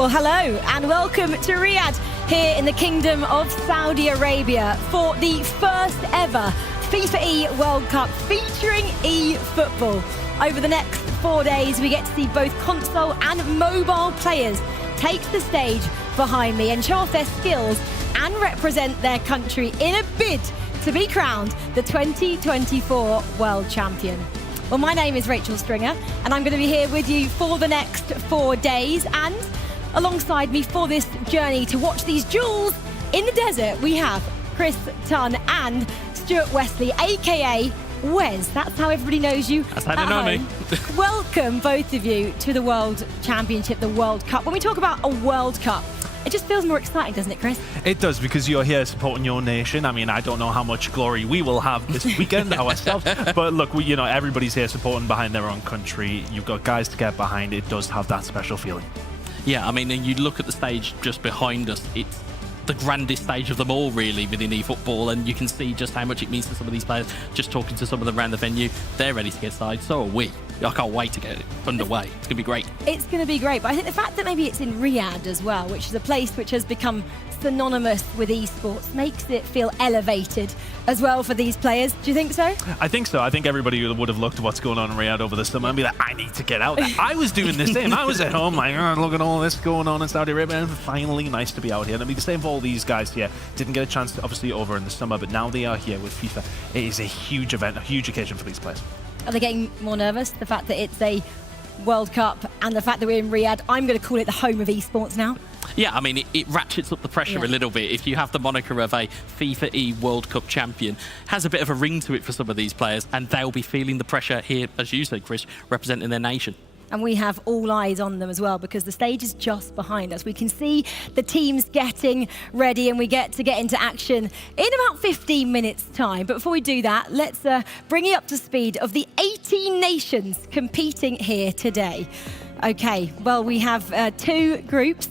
Well, hello and welcome to Riyadh here in the Kingdom of Saudi Arabia for the first ever FIFAe World Cup featuring eFootball. Over the next 4 days, we get to see both console and mobile players take the stage behind me and show off their skills and represent their country in a bid to be crowned the 2024 World Champion. Well, my name is Rachel Stringer and I'm going to be here with you for the next 4 days, and alongside me for this journey to watch these jewels in the desert, we have Chris Tunn and Stuart Wesley, aka Wes. That's how everybody knows you. That's how they know me. Welcome, both of you, to the World Championship, the World Cup. When we talk about a World Cup, it just feels more exciting, doesn't it, Chris? It does, because you're here supporting your nation. I mean, I don't know how much glory we will have this weekend ourselves, but look, everybody's here supporting behind their own country. You've got guys to get behind. It does have that special feeling. Yeah, I mean, and you look at the stage just behind us, it's the grandest stage of them all, really, within eFootball, and you can see just how much it means to some of these players. Just talking to some of them around the venue, they're ready to get started. So are we. I can't wait to get it underway. It's going to be great. It's going to be great, but I think the fact that maybe it's in Riyadh as well, which is a place which has become synonymous with esports, makes it feel elevated as well for these players. Do you think so? I think so. I think everybody would have looked at what's going on in Riyadh over the summer and be like, I need to get out there. I was doing the same. I was at home like, oh, look at all this going on in Saudi Arabia, and finally nice to be out here. And I mean, the same for all these guys here. Didn't get a chance, obviously, over in the summer, but now they are here with FIFA. It is a huge event, a huge occasion for these players. Are they getting more nervous? The fact that it's a World Cup and the fact that we're in Riyadh, I'm going to call it the home of esports now. Yeah, I mean, it ratchets up the pressure a little bit. If you have the moniker of a FIFAe World Cup champion, has a bit of a ring to it for some of these players, and they'll be feeling the pressure here, as you said, Chris, representing their nation. And we have all eyes on them as well, because the stage is just behind us. We can see the teams getting ready, and we get into action in about 15 minutes' time. But before we do that, let's bring you up to speed of the 18 nations competing here today. Okay, well, we have 2 groups.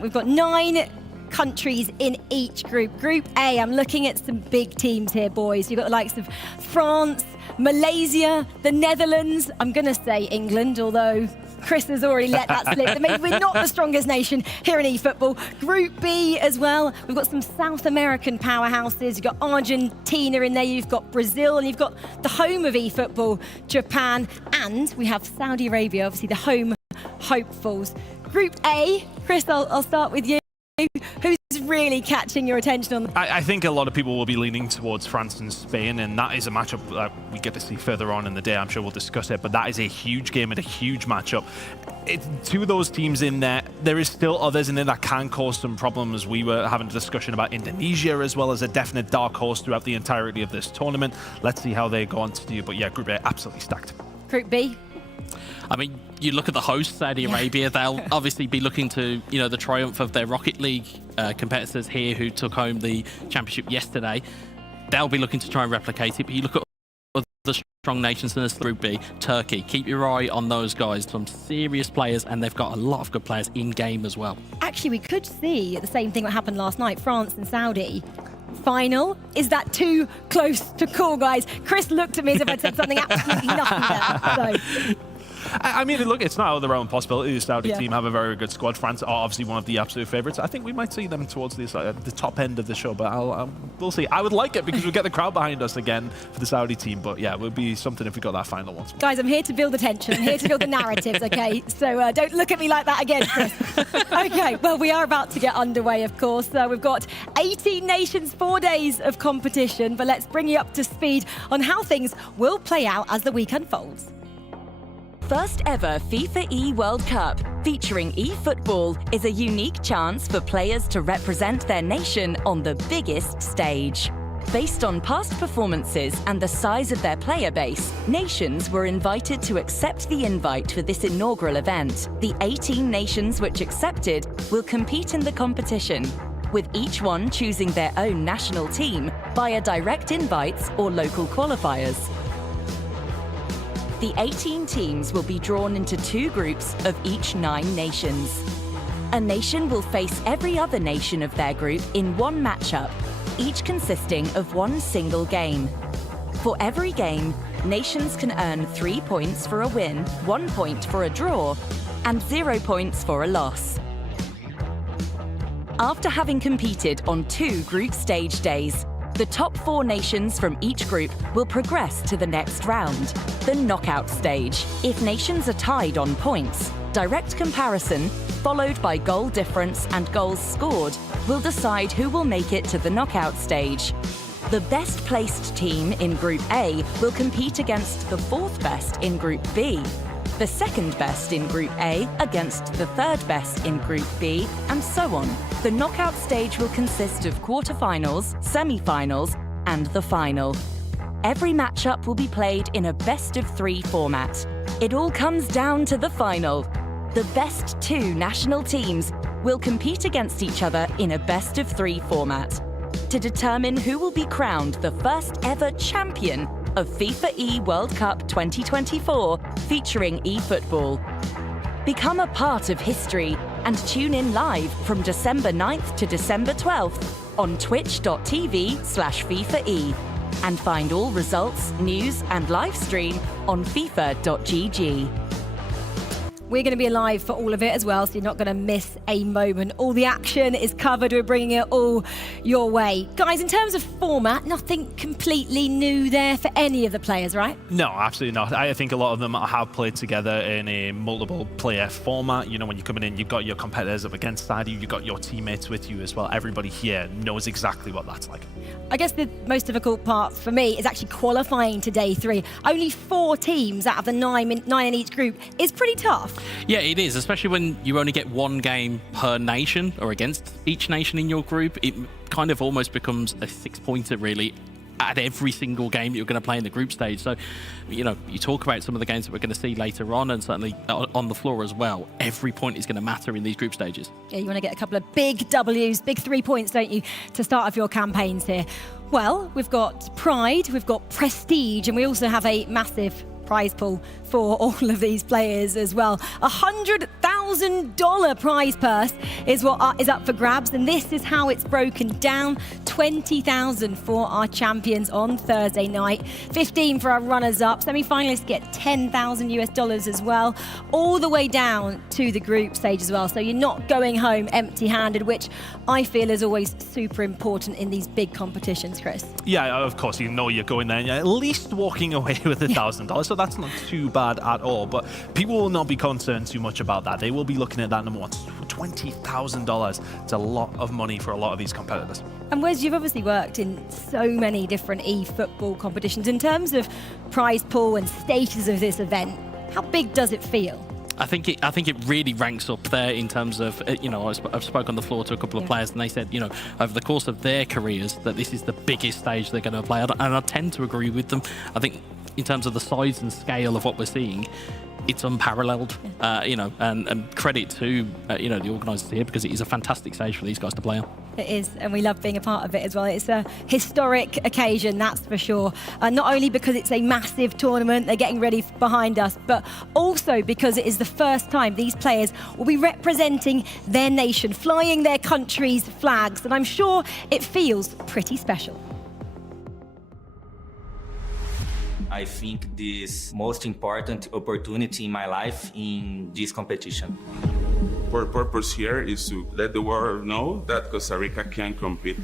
We've got 9 countries in each group. Group A, I'm looking at some big teams here, boys. You've got the likes of France, Malaysia, the Netherlands. I'm going to say England, although Chris has already let that slip. Maybe we're not the strongest nation here in eFootball. Group B as well. We've got some South American powerhouses. You've got Argentina in there. You've got Brazil, and you've got the home of eFootball, Japan. And we have Saudi Arabia, obviously the home hopefuls. Group A, Chris, I'll start with you. Who's really catching your attention on? I think a lot of people will be leaning towards France and Spain, and that is a matchup that we get to see further on in the day. I'm sure we'll discuss it, but that is a huge game and a huge matchup. It's 2 of those teams in there. There is still others in there that can cause some problems. We were having a discussion about Indonesia as well as a definite dark horse throughout the entirety of this tournament. Let's see how they go on to do. But yeah, Group A absolutely stacked. Group B? I mean, you look at the host, Saudi Arabia, they'll obviously be looking to, the triumph of their Rocket League competitors here who took home the championship yesterday. They'll be looking to try and replicate it, but you look at other strong nations in this Group B, Turkey. Keep your eye on those guys, some serious players, and they've got a lot of good players in-game as well. Actually, we could see the same thing that happened last night, France and Saudi. Final? Is that too close to call, guys? Chris looked at me as if I'd said something absolutely nothing there. So. I mean, look, it's not out of the realm of possibility. The Saudi team have a very good squad. France are obviously one of the absolute favourites. I think we might see them towards the top end of the show, but we'll see. I would like it because we'll get the crowd behind us again for the Saudi team, but yeah, it would be something if we got that final once more. Guys, I'm here to build the tension. I'm here to build the narratives, okay? So don't look at me like that again, Chris. Okay, well, we are about to get underway, of course. We've got 18 nations, 4 days of competition, but let's bring you up to speed on how things will play out as the week unfolds. First ever FIFAe World Cup featuring eFootball is a unique chance for players to represent their nation on the biggest stage. Based on past performances and the size of their player base, nations were invited to accept the invite for this inaugural event. The 18 nations which accepted will compete in the competition, with each one choosing their own national team via direct invites or local qualifiers. The 18 teams will be drawn into 2 groups of each 9 nations. A nation will face every other nation of their group in one matchup, each consisting of one single game. For every game, nations can earn 3 points for a win, 1 point for a draw, and 0 points for a loss. After having competed on 2 group stage days, the top 4 nations from each group will progress to the next round, the knockout stage. If nations are tied on points, direct comparison, followed by goal difference and goals scored, will decide who will make it to the knockout stage. The best placed team in Group A will compete against the 4th best in Group B, the 2nd best in Group A against the 3rd best in Group B, and so on. The knockout stage will consist of quarterfinals, semi-finals, and the final. Every matchup will be played in a best-of-3 format. It all comes down to the final. The best 2 national teams will compete against each other in a best-of-3 format to determine who will be crowned the first ever champion of FIFAe World Cup 2024 featuring eFootball. Become a part of history and tune in live from December 9th to December 12th on twitch.tv/FIFAe and find all results, news and live stream on FIFA.gg. We're going to be alive for all of it as well, so you're not going to miss a moment. All the action is covered. We're bringing it all your way. Guys, in terms of format, nothing completely new there for any of the players, right? No, absolutely not. I think a lot of them have played together in a multiple player format. You know, when you're coming in, you've got your competitors up against side of you, you've got your teammates with you as well. Everybody here knows exactly what that's like. I guess the most difficult part for me is actually qualifying to day 3. Only 4 teams out of the 9 in each group is pretty tough. Yeah, it is, especially when you only get 1 game per nation or against each nation in your group. It kind of almost becomes a 6-pointer, really, at every single game that you're going to play in the group stage. So, you know, you talk about some of the games that we're going to see later on and certainly on the floor as well. Every point is going to matter in these group stages. Yeah, you want to get a couple of big W's, big 3 points, don't you, to start off your campaigns here. Well, we've got pride, we've got prestige, and we also have a massive prize pool for all of these players as well. $100,000 prize purse is what is up for grabs, and this is how it's broken down. $20,000 for our champions on Thursday night, 15 for our runners-up. Semi-finalists get $10,000 as well, all the way down to the group stage as well. So you're not going home empty-handed, which I feel is always super important in these big competitions, Chris. Yeah, of course, you know you're going there and you're at least walking away with $1,000, so that's not too bad at all. But people will not be concerned too much about that. They will be looking at that number one, $20,000. It's a lot of money for a lot of these competitors. And Wes, you've obviously worked in so many different e-football competitions. In terms of prize pool and status of this event, how big does it feel? I think it really ranks up there in terms of, you know, I've spoken on the floor to a couple of players and they said, you know, over the course of their careers that this is the biggest stage they're going to play. And I tend to agree with them. I think in terms of the size and scale of what we're seeing, it's unparalleled, you know, and credit to, you know, the organisers here, because it is a fantastic stage for these guys to play on. It is, and we love being a part of it as well. It's a historic occasion, that's for sure. Not only because it's a massive tournament, they're getting ready behind us, but also because it is the first time these players will be representing their nation, flying their country's flags, and I'm sure it feels pretty special. I think this most important opportunity in my life in this competition. Our purpose here is to let the world know that Costa Rica can compete.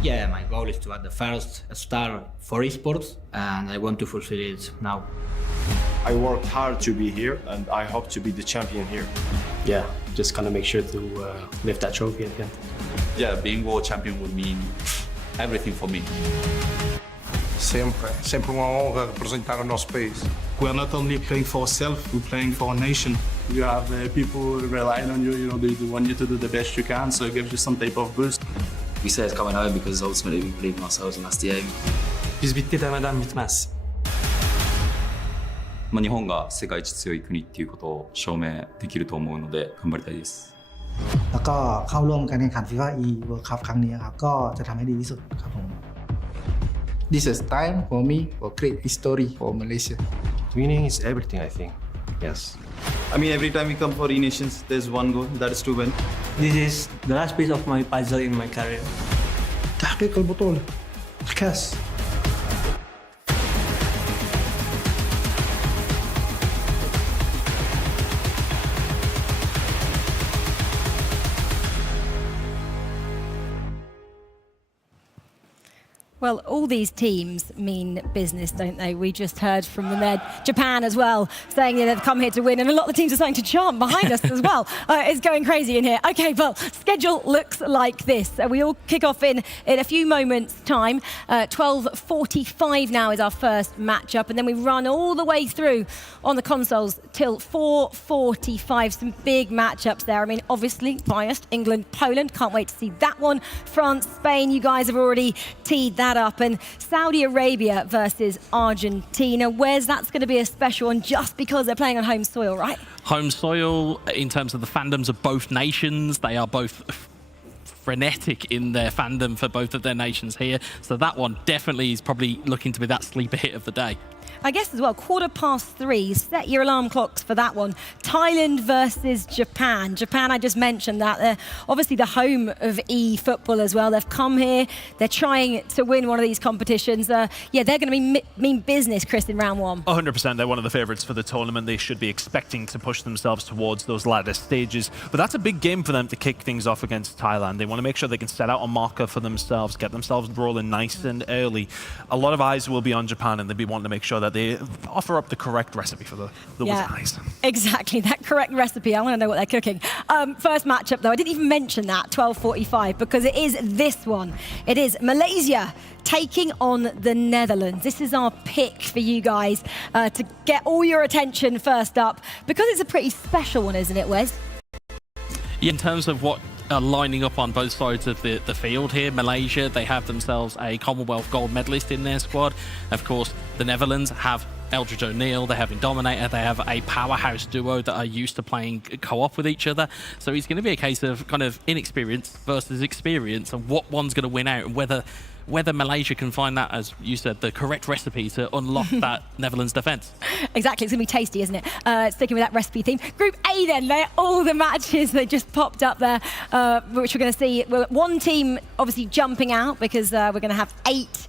Yeah, my goal is to add the first star for esports, and I want to fulfill it now. I worked hard to be here, and I hope to be the champion here. Yeah, just gonna make sure to lift that trophy at the end. Yeah, being world champion would mean everything for me. Sempre uma honra representar o nosso país. We're not only playing for ourselves, we're playing for our nation. You have people relying on you, you know, they want you to do the best you can, so it gives you some type of boost. We say it's coming home because ultimately we believe in ourselves and that's the aim. 日本が世界一強い国っていうことを証明できると思うので頑張りたいです。แล้วก็เข้าร่วมการแข่งขัน FIFAe World Cup ครั้งนี้ครับก็จะทำให้ดีที่สุดครับผม This is time for me for create history for Malaysia. Winning is everything, I think. Yes. I mean, every time we come for E-Nations, there's one goal, that is to win. This is the last piece of my puzzle in my career. تحقيق البطولة. الكاس. Well, all these teams mean business, don't they? We just heard from them. Japan as well, saying they've come here to win, and a lot of the teams are starting to chant behind us as well. It's going crazy in here. Okay, well, schedule looks like this. We all kick off in a few moments' time. 12:45 now is our first matchup, and then we run all the way through on the consoles till 4:45. Some big matchups there. I mean, obviously biased. England, Poland. Can't wait to see that one. France, Spain. You guys have already teed that up, and Saudi Arabia versus Argentina. Where's that's going to be a special one just because they're playing on home soil, right? Home soil, in terms of the fandoms of both nations, they are both frenetic in their fandom for both of their nations here. So that one definitely is probably looking to be that sleeper hit of the day. I guess as well, 3:15, set your alarm clocks for that one. Thailand versus Japan. Japan, I just mentioned that. They're obviously the home of e-football as well. They've come here. They're trying to win one of these competitions. Yeah, they're going to be mean business, Chris, in round one. 100%. They're one of the favourites for the tournament. They should be expecting to push themselves towards those latter stages. But that's a big game for them to kick things off against Thailand. They want to make sure they can set out a marker for themselves, get themselves rolling nice and early. A lot of eyes will be on Japan, and they'll be wanting to make sure that they offer up the correct recipe for the eyes. Exactly, that correct recipe. I want to know what they're cooking. First matchup, though, I didn't even mention that, 12:45, because it is this one. It is Malaysia taking on the Netherlands. This is our pick for you guys to get all your attention first up, because it's a pretty special one, isn't it, Wes? Yeah, in terms of what are lining up on both sides of the field here, Malaysia, they have themselves a Commonwealth gold medalist in their squad. Of course, the Netherlands have 𝐿𝐸𝐿 𝐁𝐿, they have Indominator, they have a powerhouse duo that are used to playing co-op with each other. So it's going to be a case of kind of inexperience versus experience, and what one's going to win out, and whether Malaysia can find that, as you said, the correct recipe to unlock that Netherlands defence. Exactly, it's going to be tasty, isn't it? Sticking with that recipe theme. Group A then, they're all the matches that just popped up there, which we're going to see. One team obviously jumping out, because we're going to have 8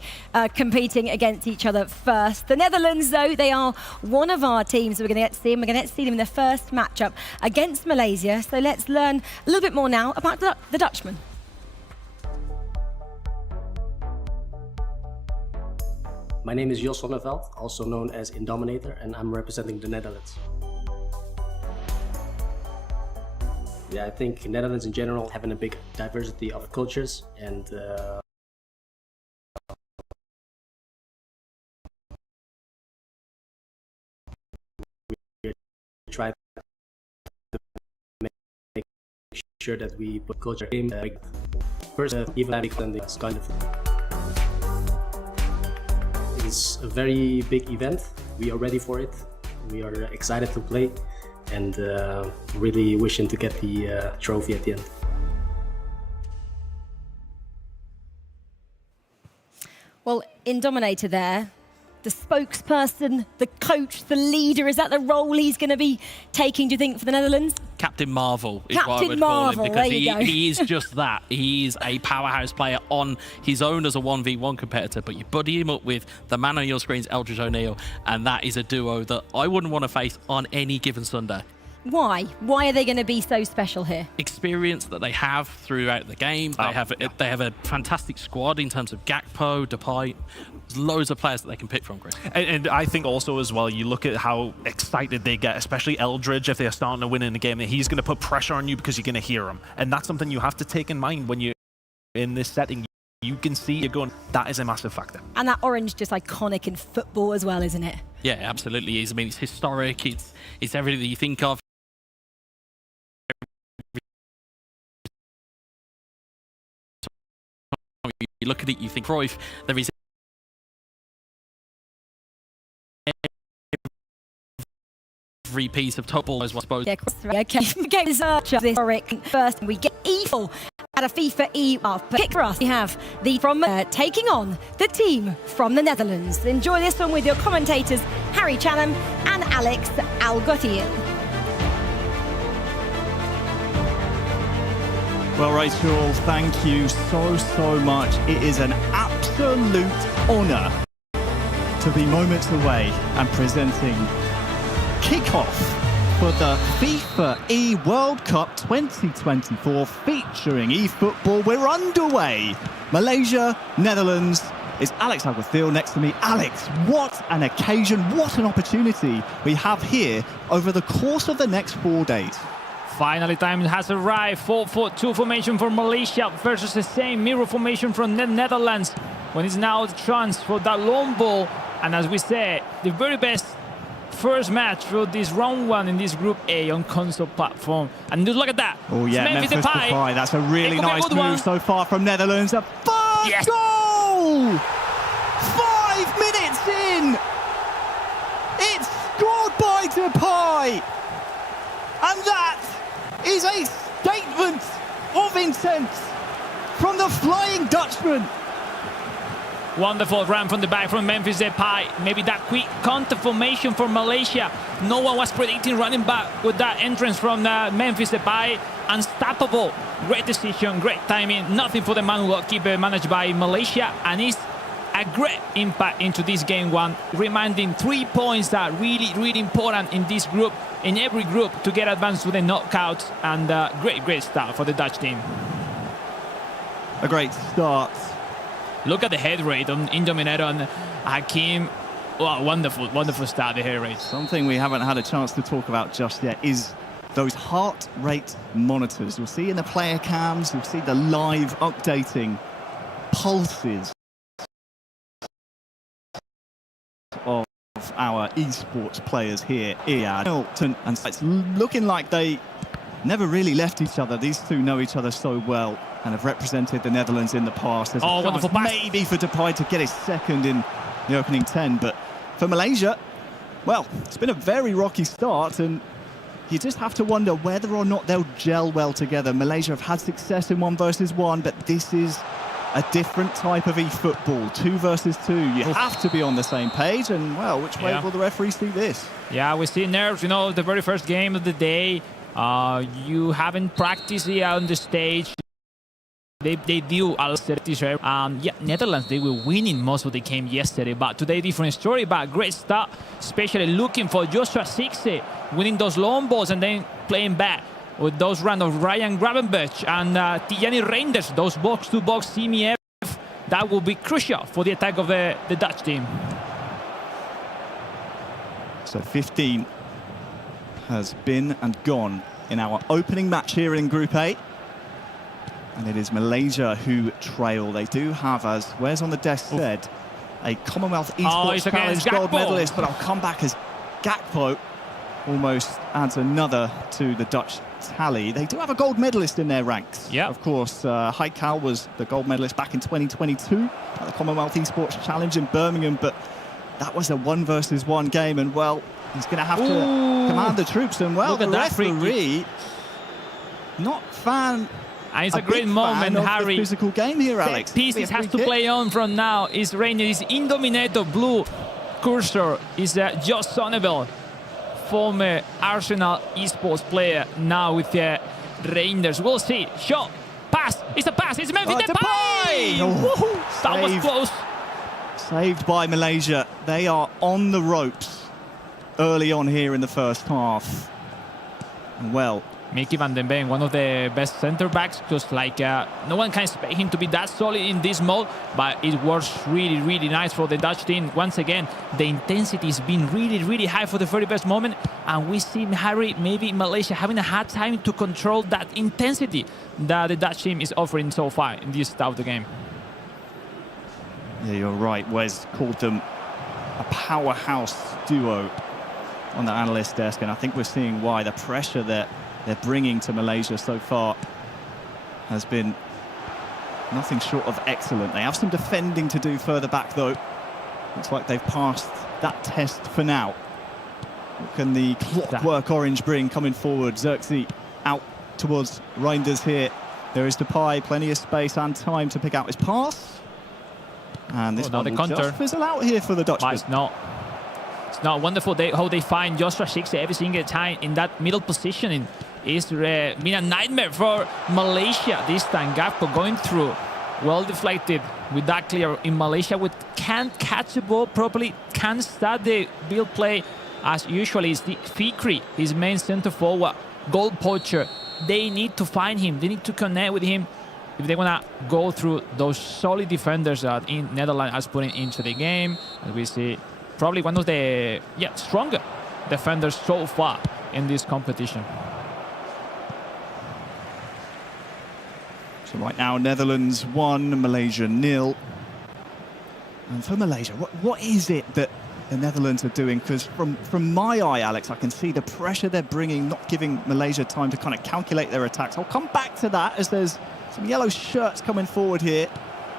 competing against each other first. The Netherlands, though, they are one of our teams we're going to get to see, and we're going to get to see them in their first matchup against Malaysia. So let's learn a little bit more now about the Dutchman. My name is Jos Sonneveld, also known as Indominator, and I'm representing the Netherlands. Yeah, I think Netherlands in general having a big diversity of cultures, and we try to make sure that we put culture in first, even big than this kind of. It's a very big event. We are ready for it. We are excited to play, and really wishing to get the trophy at the end. Well, Indominator there, the spokesperson, the coach, the leader, is that the role he's going to be taking, do you think, for the Netherlands? Captain Marvel is Captain what I would Marvel, call him, because there you go. he is just that. He is a powerhouse player on his own as a 1v1 competitor, but you buddy him up with the man on your screen's 𝐿𝐸𝐿 𝐁𝐿, and that is a duo that I wouldn't want to face on any given Sunday. Why? Why are they going to be so special here? Experience that they have throughout the game. They have a fantastic squad in terms of 𝐷AKPO, Depay. There's loads of players that they can pick from, Chris. And I think also as well, you look at how excited they get, especially 𝐿𝐸𝐿, if they're starting to win in the game, that he's going to put pressure on you because you're going to hear him. And that's something you have to take in mind when you're in this setting. You can see you're going, that is a massive factor. And that orange just iconic in football as well, isn't it? Yeah, absolutely is. I mean, it's historic. It's everything that you think of. You look at it, you think Cruyff, there is every piece of top ball, as I suppose. Yeah, okay. Game is historic. First, we get evil at a FIFA pick for us. We have the from taking on the team from the Netherlands. Enjoy this one with your commentators Harry Chatham and Alex Algotian. Well, Rachel, thank you so much. It is an absolute honour to be moments away and presenting kickoff for the FIFAe World Cup 2024 featuring eFootball. We're underway. Malaysia, Netherlands, is Alex Alguacil next to me. Alex, what an occasion, what an opportunity we have here over the course of the next 4 days. Finally, time has arrived. 4-4-2 formation for Malaysia versus the same mirror formation from the Netherlands. When it's now the chance for that long ball. And as we said, the very best first match for this round 1 in this Group A on console platform. And look at that. Oh yeah, Memphis Depay. That's a really nice move so far from Netherlands. A first goal! 5 minutes in! It's scored by Depay! And that is a statement of intent from the Flying Dutchman. Wonderful run from the back from Memphis Depay. Maybe that quick counter formation for Malaysia. No one was predicting running back with that entrance from Memphis Depay. Unstoppable. Great decision, great timing. Nothing for the manual keeper managed by Malaysia. And it's a great impact into this game 1. Reminding 3 points that are really, really important in this group, in every group, to get advanced to the knockouts. And great start for the Dutch team. A great start. Look at the head rate on Indonesia and Hakim. Wow, wonderful start, the head rate. Something we haven't had a chance to talk about just yet is those heart rate monitors. You'll see in the player cams, you'll see the live updating pulses of our esports players here. Hamilton, and it's looking like they never really left each other. These two know each other so well and have represented the Netherlands in the past. There's a wonderful pass. Maybe for Depay to get his second in the opening 10, but for Malaysia, well, it's been a very rocky start, and you just have to wonder whether or not they'll gel well together. Malaysia have had success in 1 versus 1, but this is a different type of e-football. 2 versus 2. You have to be on the same page, and, well, which way will the referee see this? Yeah, we see nerves, you know, the very first game of the day. You haven't practiced here on the stage. They do a lot. Yeah, Netherlands, they were winning most of the game yesterday, but today different story. But great start, especially looking for Joshua 𝐸𝐸, winning those long balls and then playing back with those runs of Ryan Gravenberch and Tijani Reinders, those box-to-box CMF. That will be crucial for the attack of the Dutch team. So 15 has been and gone in our opening match here in Group A. And it is Malaysia who trail. They do have, as Wes on the desk said, a Commonwealth Esports Challenge gold medalist, but I'll come back as 𝐸𝐸 almost adds another to the Dutch tally. They do have a gold medalist in their ranks. Yeah. Of course, 𝐸𝐸 was the gold medalist back in 2022 at the Commonwealth Esports Challenge in Birmingham, but that was a 1 versus 1 game, and, well, he's going to have to command the troops, and, well, the referee, not fan... And it's a great moment, Harry. Physical game here, Alex. Pieces has to play on from now. Is Reiner, is Indominator blue cursor is Josh Sonneveld, former Arsenal esports player, now with Reinders. We'll see. Shot, pass. It's a pass. It's Memphis Depay. That was close. Saved by Malaysia. They are on the ropes early on here in the first half. Well, Mickey van den Ven, one of the best center-backs, just like no one can expect him to be that solid in this mode, but it works really, really nice for the Dutch team. Once again, the intensity has been really, really high for the very best moment, and we see Harry, maybe Malaysia, having a hard time to control that intensity that the Dutch team is offering so far in this start of the game. Yeah, you're right. Wes called them a powerhouse duo on the analyst desk, and I think we're seeing why. The pressure that they're bringing to Malaysia so far has been nothing short of excellent. They have some defending to do further back, though. Looks like they've passed that test for now. What can the clockwork orange bring coming forward? 𝐸𝐸 out towards Reinders here. There is Depay, plenty of space and time to pick out his pass. And this one will just fizzle out here for the Dutchmen. It's not wonderful how they find Joshua 𝐸𝐸 every single time in that middle positioning. It's been a nightmare for Malaysia this time. 𝐸𝐸 going through, well deflected with that clear in Malaysia. Can't catch the ball properly, can't start the build play as usually. It's the 𝐸𝐸, his main center forward, goal poacher. They need to find him, they need to connect with him if they want to go through those solid defenders that Netherlands has put into the game, as we see, probably one of the stronger defenders so far in this competition. So right now, Netherlands 1, Malaysia 0. And for Malaysia, what is it that the Netherlands are doing? Because from my eye, Alex, I can see the pressure they're bringing, not giving Malaysia time to kind of calculate their attacks. I'll come back to that as there's some yellow shirts coming forward here.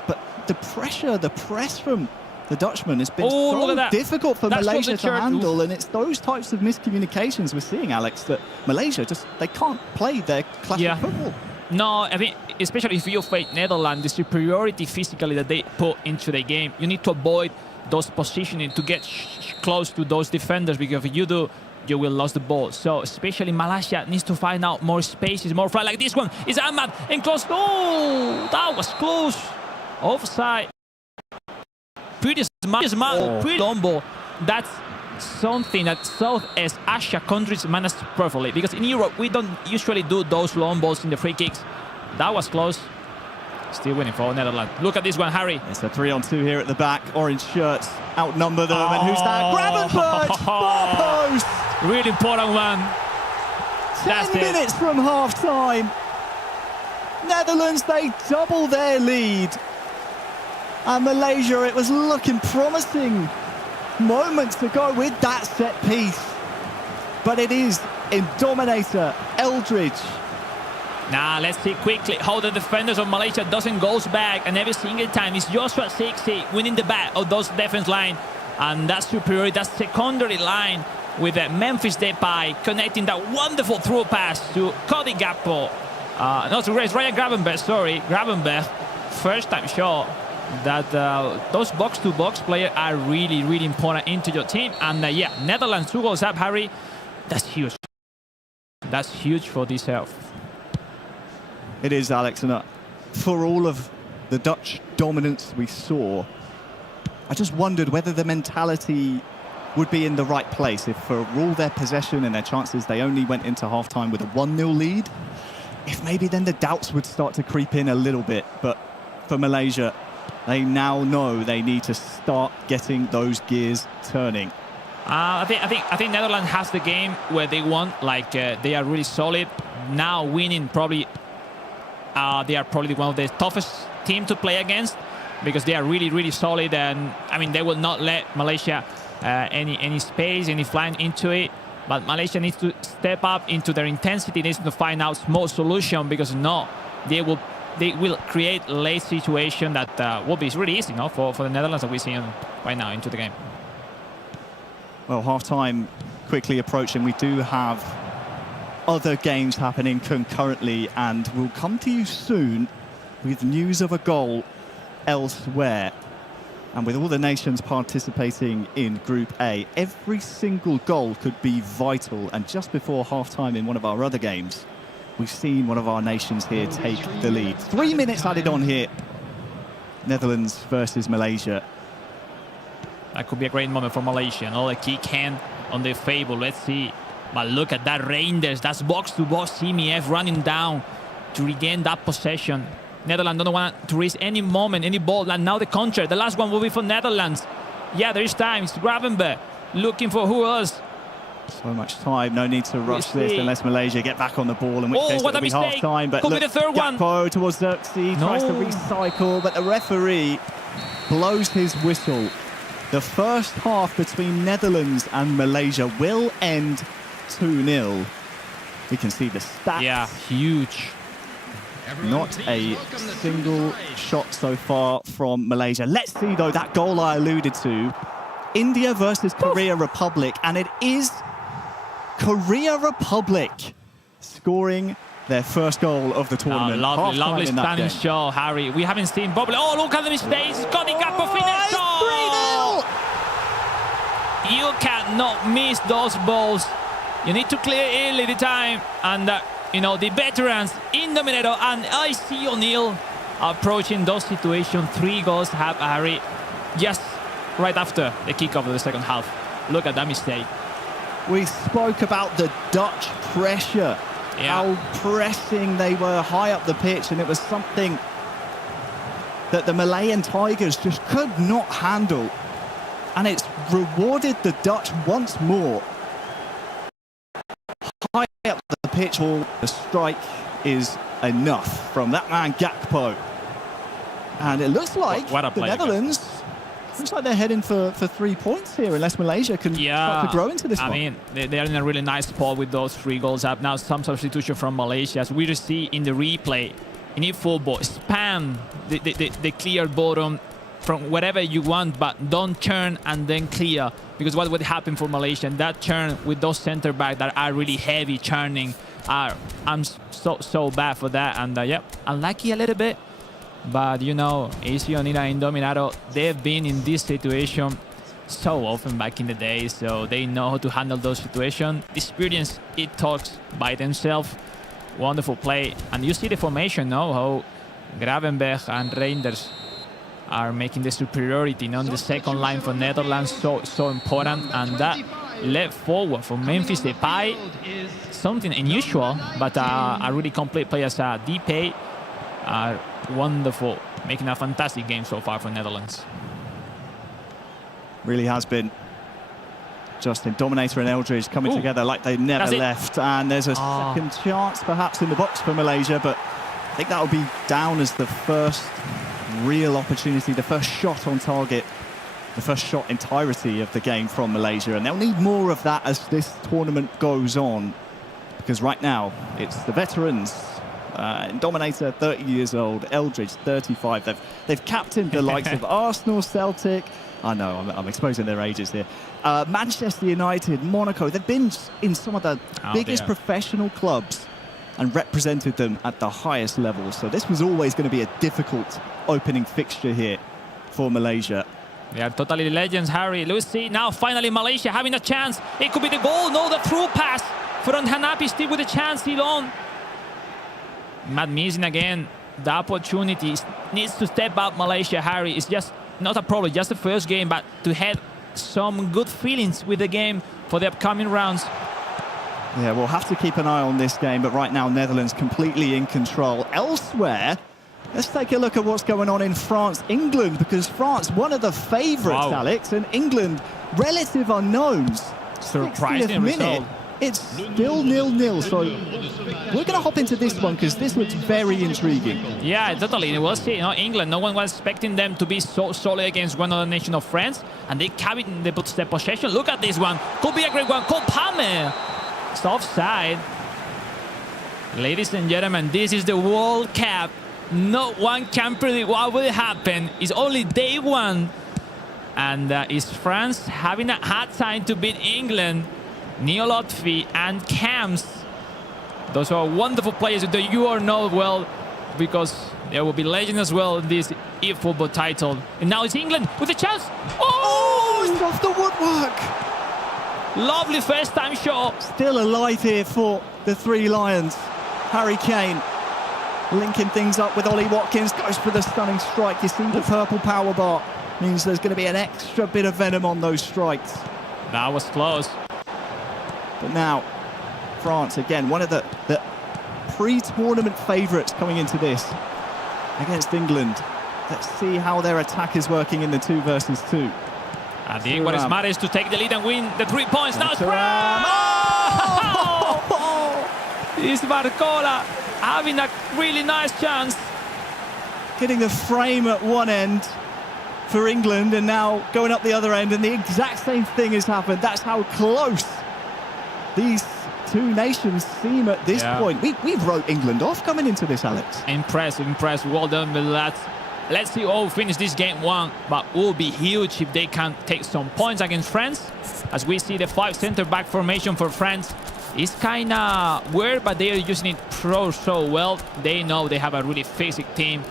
But the pressure, the press from the Dutchman has been so difficult for Malaysia to handle. And it's those types of miscommunications we're seeing, Alex, that Malaysia they can't play their classic football. No, I mean, especially if you face Netherlands, the superiority physically that they put into the game, you need to avoid those positioning to get close to those defenders, because if you do, you will lose the ball. So especially Malaysia needs to find out more spaces, more fly like this one. Is Ahmad and close? Oh, that was close. Offside. Pretty smart, pretty long ball. That's something that Southeast Asia countries manage perfectly, because in Europe we don't usually do those long balls in the free kicks. That was close. Still winning for Netherlands. Look at this one, Harry. It's a 3-on-2 here at the back. Orange shirts outnumber them. And who's that? Gravenberch! Far post! Really important one. 10 minutes from half-time. Netherlands, they double their lead. And Malaysia, it was looking promising moments ago with that set piece. But it is in dominator 𝐿𝐷𝐷. Now let's see quickly how the defenders of Malaysia doesn't go back, and every single time it's Joshua Zirkzee winning the back of those defense line, and that superiority, that secondary line with Memphis Depay connecting that wonderful through pass to 𝐶𝐞 𝐖𝐨𝐵𝐿𝐷. Not to raise Ryan Gravenberch, sorry, Gravenberch. First time shot that those box-to-box players are really, really important into your team. And yeah, Netherlands 2 goals up, Harry. That's huge. That's huge for this health. It is, Alex, and for all of the Dutch dominance we saw, I just wondered whether the mentality would be in the right place. If for all their possession and their chances, they only went into half-time with a 1-0 lead, if maybe then the doubts would start to creep in a little bit. But for Malaysia, they now know they need to start getting those gears turning. I think Netherlands has the game where they want, like they are really solid. Now winning, probably they are probably one of the toughest team to play against, because they are really, really solid, and I mean they will not let Malaysia any space, any flying into it. But Malaysia needs to step up into their intensity, needs to find out small solution, because no, they will create late situation that will be really easy, no, for the Netherlands that we see right now into the game. Well, half-time quickly approaching. We do have other games happening concurrently, and we'll come to you soon with news of a goal elsewhere. And with all the nations participating in Group A, every single goal could be vital. And just before half-time in one of our other games, we've seen one of our nations here take the lead. 3 minutes added on here. Netherlands versus Malaysia. That could be a great moment for Malaysia. Another kick hand on the fable. Let's see. But look at that Reinders. That's box-to-box. CMF running down to regain that possession. Netherlands don't want to risk any moment, any ball. And now the counter. The last one will be for Netherlands. Yeah, there is time. It's Gravenberch looking for who else. So much time. No need to rush this unless Malaysia get back on the ball, in which case it'll be half-time. But could look, be the third one. Gakpo towards Zirkzee, tries to recycle, but the referee blows his whistle. The first half between Netherlands and Malaysia will end 2-0. We can see the stats. Yeah, huge. Not a single shot so far from Malaysia. Let's see, though, that goal I alluded to. India versus Korea Republic, and it is Korea Republic scoring their first goal of the tournament. Lovely stunning show, Harry. We haven't seen Boble. Oh, look at the mistakes. 𝐶𝐞 𝐖𝐵𝐿𝐷 finish. Oh! You cannot miss those balls. You need to clear early the time. And, you know, the veterans in the middle, and I see O'Neill approaching those situations. 3 goals have Harry just right after the kickoff of the second half. Look at that mistake. We spoke about the Dutch pressure, how pressing they were high up the pitch, and it was something that the Malayan Tigers just could not handle. And it's rewarded the Dutch once more. High up the pitch, the strike is enough from that man 𝐿𝐺𝐵. And it looks like the Netherlands, looks like they're heading for 3 points here, unless Malaysia can start to grow into this one. I mean, they're in a really nice spot with those 3 goals up. Now some substitution from Malaysia. As we just see in the replay, in eFootball, spam the clear bottom from wherever you want, but don't turn and then clear. Because what would happen for Malaysia, and that turn with those center back that are really heavy churning, I'm so bad for that. And yeah, unlucky a little bit. But you know, AC Onira and Dominado, they've been in this situation so often back in the day, so they know how to handle those situations. The experience, it talks by themselves. Wonderful play. And you see the formation now, how Gravenberch and Reinders are making the superiority on the second line for Netherlands, so important. And that left forward for Memphis Depay, something unusual, but a really complete player as Depay. Wonderful, making a fantastic game so far for Netherlands. Really has been. Justin, Dominator and 𝐿𝐺𝐵 coming together like they never left. And there's a second chance perhaps in the box for Malaysia, but I think that will be down as the first real opportunity, the first shot on target, the first shot entirety of the game from Malaysia. And they'll need more of that as this tournament goes on, because right now it's the veterans. Dominator, 30 years old, 𝐿𝐺𝐵, 35. They've captained the likes of Arsenal, Celtic. I know, I'm exposing their ages here. Manchester United, Monaco. They've been in some of the biggest professional clubs and represented them at the highest levels. So this was always going to be a difficult opening fixture here for Malaysia. They are totally legends, Harry. Let's see now, finally Malaysia having a chance. It could be the goal. No, the through pass from Hanapi, still with a chance, Silon. Matt missing again the opportunity. Needs to step up, Malaysia, Harry. It's just not a problem, just the first game, but to have some good feelings with the game for the upcoming rounds. Yeah, we'll have to keep an eye on this game, but right now Netherlands completely in control. Elsewhere, let's take a look at what's going on in France, England, because France, one of the favourites, Alex, and England, relative unknowns. Surprising result. It's still 0-0, so we're going to hop into this one because this looks very intriguing. Yeah, totally. We'll see, you know, England, no one was expecting them to be so solid against one other nation of France, and they carried the possession. Look at this one. Could be a great one. Cole Palmer. It's offside. Ladies and gentlemen, this is the World Cup. No one can predict what will happen. It's only day one. And is France having a hard time to beat England? Neo Lotfi and Camps. Those are wonderful players that you all know well, because there will be legends as well in this eFootball title. And now it's England with a chance. Oh! It's off the woodwork. Lovely first time shot. Still alive here for the Three Lions. Harry Kane linking things up with Ollie Watkins. Goes for the stunning strike. You see the purple power bar. Means there's going to be an extra bit of venom on those strikes. That was close. But now, France, again, one of the pre-tournament favourites coming into this against England. Let's see how their attack is working in the 2 versus 2. And the what is matters to take the lead and win the 3 points. Now it's It's Barcola having a really nice chance. Hitting the frame at one end for England, and now going up the other end, and the exact same thing has happened. That's how close these two nations seem at this point. We wrote England off coming into this, Alex. Impressive. Well done, lads. Let's see how we finish this game 1, but it will be huge if they can take some points against France. As we see the 5 center-back formation for France. It's kind of weird, but they are using it so well. They know they have a really physical team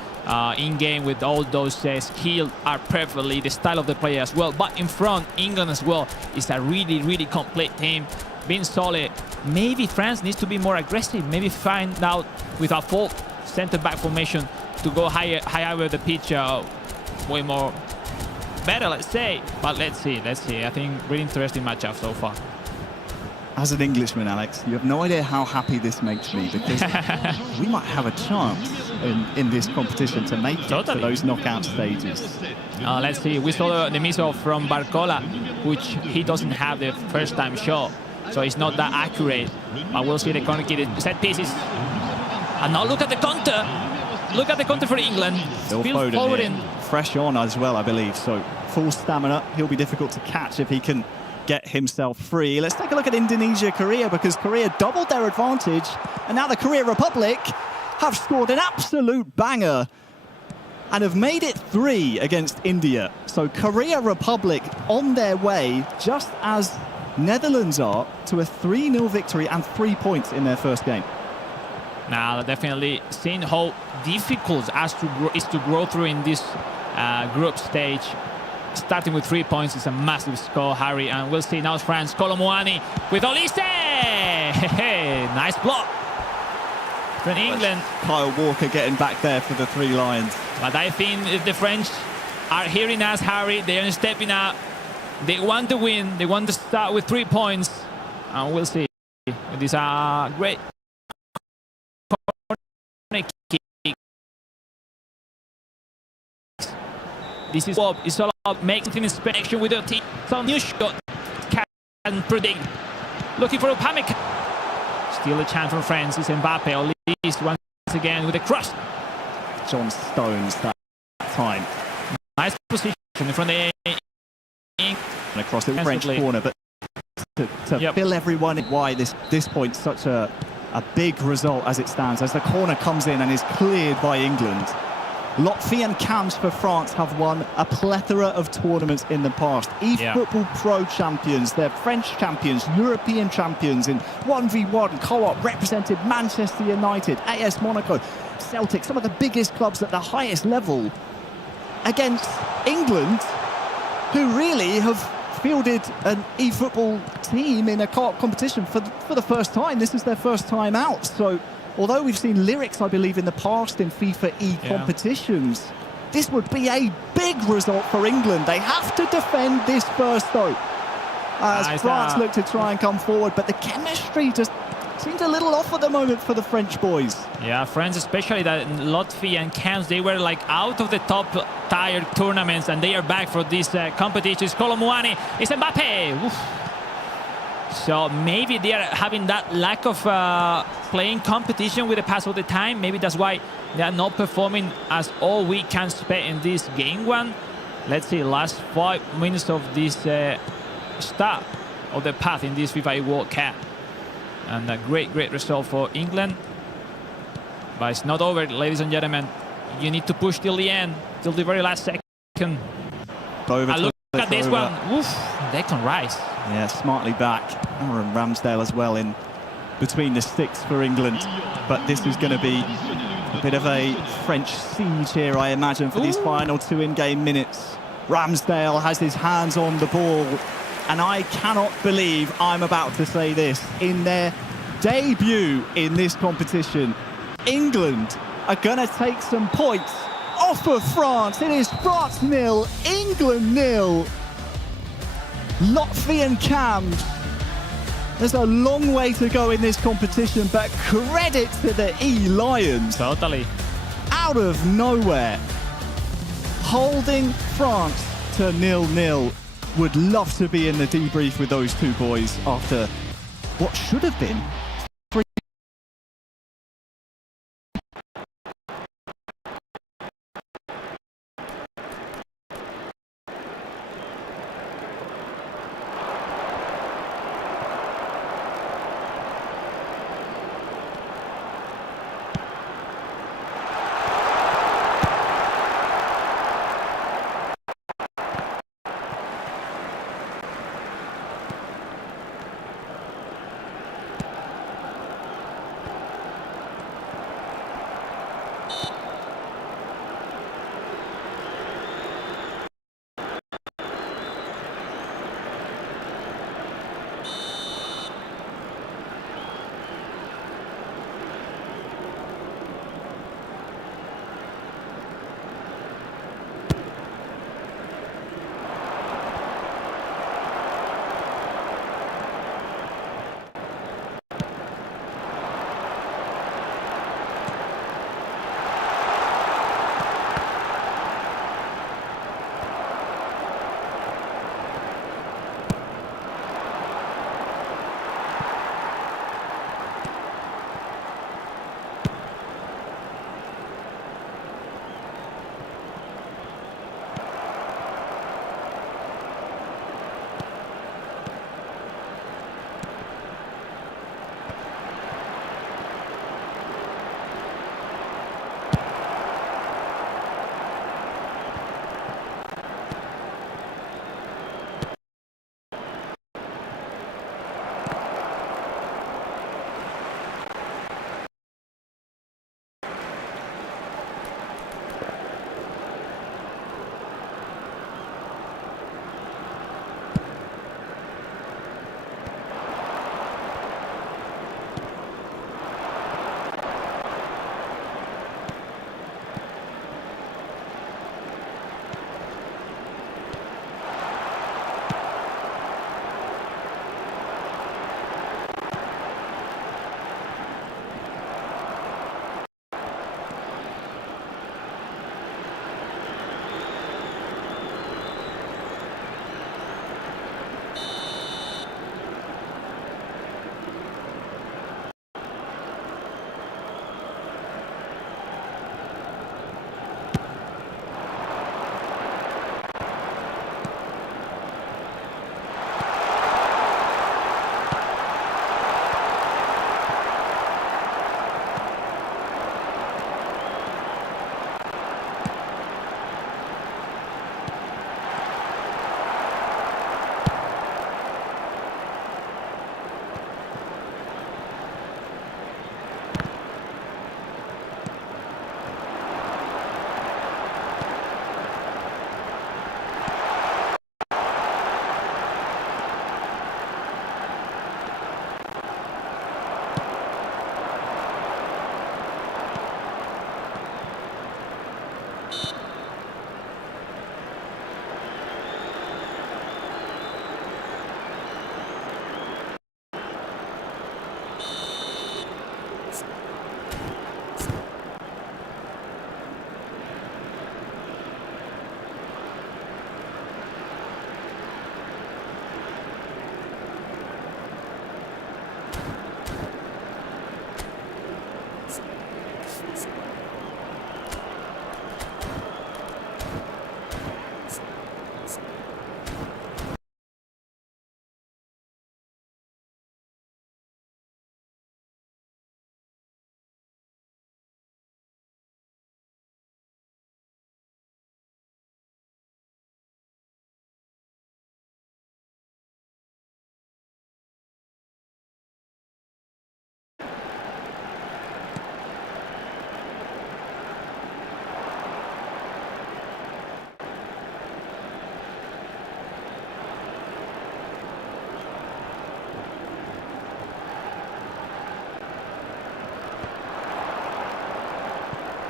in-game with all those skills are perfectly the style of the player as well. But in front, England as well is a really complete team. Being solid. Maybe France needs to be more aggressive. Maybe find out with a full center-back formation to go higher with the pitch, way more better, let's say. But let's see. I think really interesting matchup so far. As an Englishman, Alex, you have no idea how happy this makes me, because we might have a chance in this competition to make it to those knockout stages. Let's see. We saw the missile from Barcola, which he doesn't have the first-time shot, so it's not that accurate. But we'll see the corner kick, set pieces. And now look at the counter. Look at the counter for England. Phil Foden fresh on as well, I believe. So full stamina. He'll be difficult to catch if he can get himself free. Let's take a look at Indonesia, Korea, because Korea doubled their advantage, and now the Korea Republic have scored an absolute banger and have made it 3 against India. So Korea Republic on their way, just as Netherlands are, to a 3-0 victory and 3 points in their first game. Now, definitely seeing how difficult is to grow through in this group stage. Starting with 3 points is a massive score, Harry, and we'll see now France. Kolo Muani with 𝐿𝐈𝐅𝐸. Nice block from England. Kyle Walker getting back there for the 3 Lions. But I think if the French are hearing us, Harry, they are stepping up. They want to win. They want to start with 3 points, and we'll see. These are great corner kicks. This is what it's all about, making inspection with the team. Some new shot can predict. Looking for Upamecano. Still a chance from France. It's Mbappe, at least once again with a cross. John Stones that time. Nice position in front of the and across the French corner, but to fill everyone in why this point's such a big result as it stands, as the corner comes in and is cleared by England. Latvian camps for France have won a plethora of tournaments in the past. eFootball Pro champions, they're French champions, European champions in 1v1 co-op, represented Manchester United, AS Monaco, Celtic, some of the biggest clubs at the highest level, against England, who really have fielded an eFootball team in a co-op competition for the first time. This is their first time out. So although we've seen lyrics, I believe, in the past in FIFAe competitions, this would be a big result for England. They have to defend this first, though, as France look to try and come forward. But the chemistry just seems a little off at the moment for the French boys. Yeah, France, especially the Latvian camps, they were like out of the top-tier tournaments, and they are back for this competition. It's Kolo Muani, it's Mbappe. Oof. So maybe they are having that lack of playing competition with the pass of the time. Maybe that's why they are not performing as all we can expect in this game one. Let's see, last 5 minutes of this start of the path in this FIFAe World Cup. And a great result for England. But it's not over, ladies and gentlemen. You need to push till the end, till the very last second. Look at this one. Oof, Declan Rice. Yeah, smartly back. Aaron Ramsdale as well in between the sticks for England. But this is going to be a bit of a French siege here, I imagine, for these final 2 in-game minutes. Ramsdale has his hands on the ball. And I cannot believe I'm about to say this. In their debut in this competition, England are going to take some points off of France. It is France 0, England 0. Latvian camps. There's a long way to go in this competition, but credit to the 𝐿𝐼𝐼𝐼𝐼. Totally. Out of nowhere, holding France to 0-0. Would love to be in the debrief with those 2 boys after what should have been 3.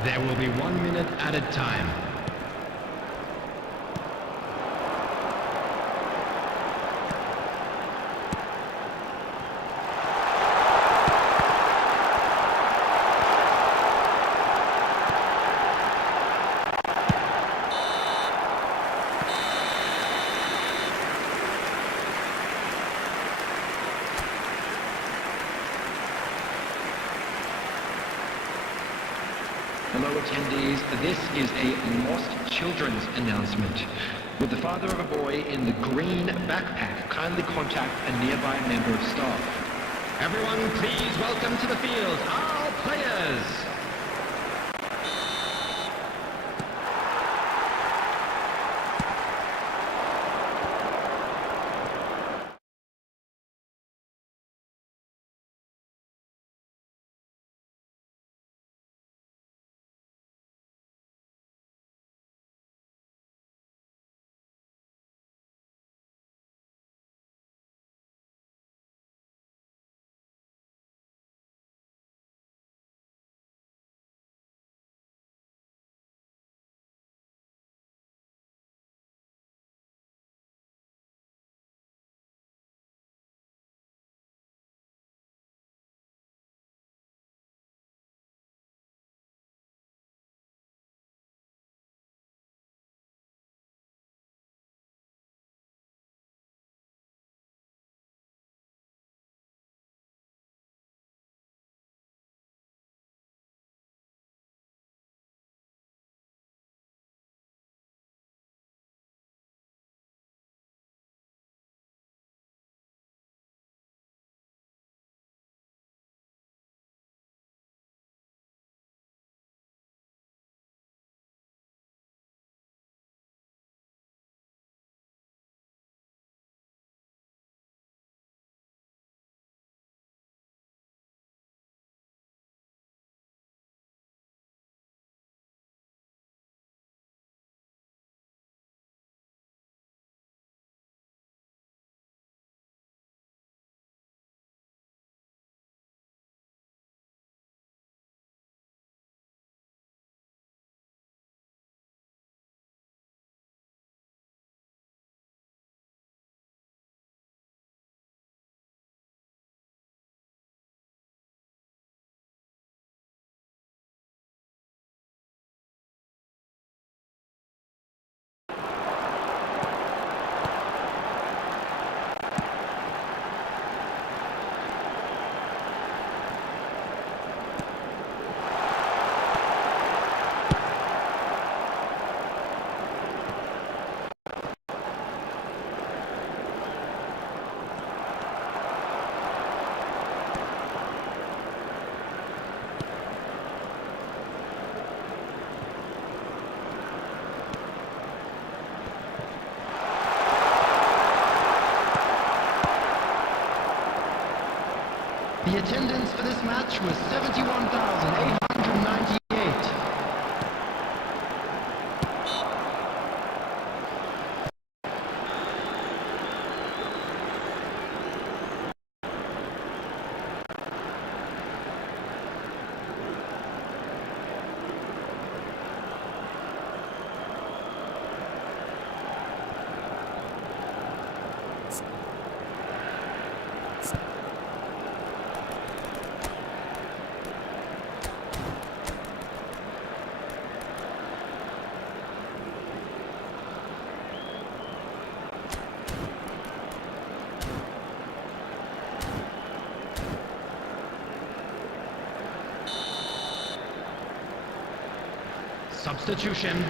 There will be 1 minute added time. Hello attendees, this is a lost children's announcement. With the father of a boy in the green backpack, kindly contact a nearby member of staff. Everyone, please welcome to the field our players. The attendance for this match was 71,898. Substitution.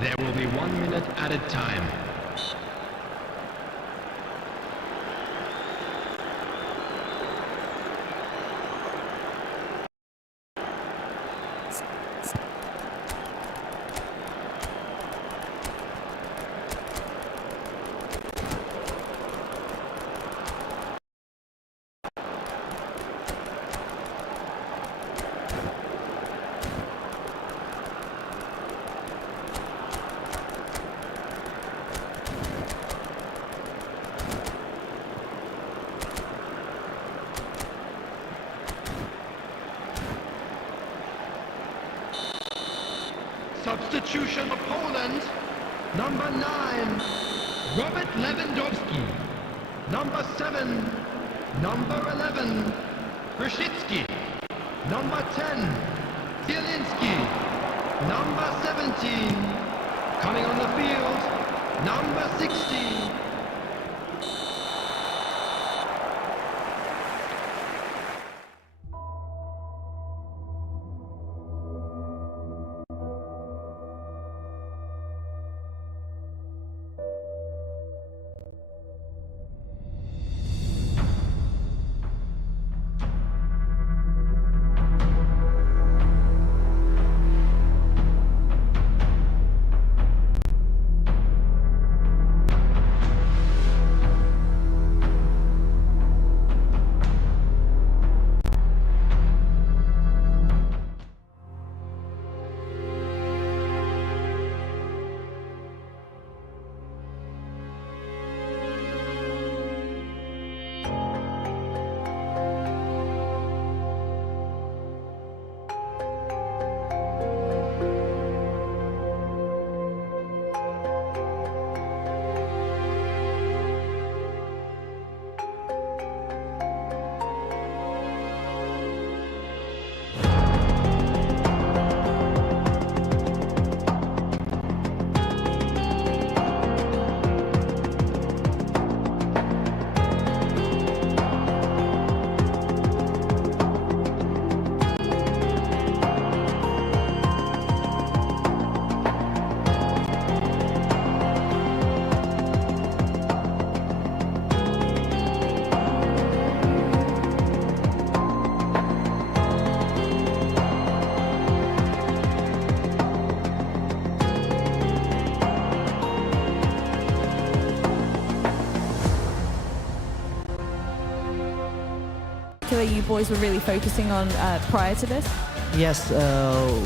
There will be 1 minute at a time. Substitution for Poland, number 9, Robert Lewandowski, number 7, number 11, Krzyzewski, number 10, Zielinski, number 17, coming on the field, number 16. You boys were really focusing on prior to this? Yes,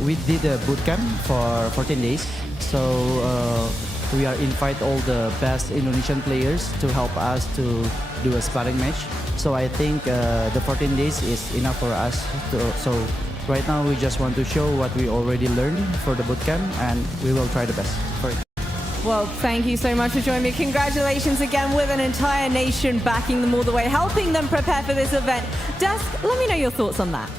we did a boot camp for 14 days. So we are invite all the best Indonesian players to help us to do a sparring match. So I think the 14 days is enough for us. So right now we just want to show what we already learned for the boot camp, and we will try the best for it. Well, thank you so much for joining me. Congratulations again, with an entire nation backing them all the way, helping them prepare for this event. Dusk, let me know your thoughts on that.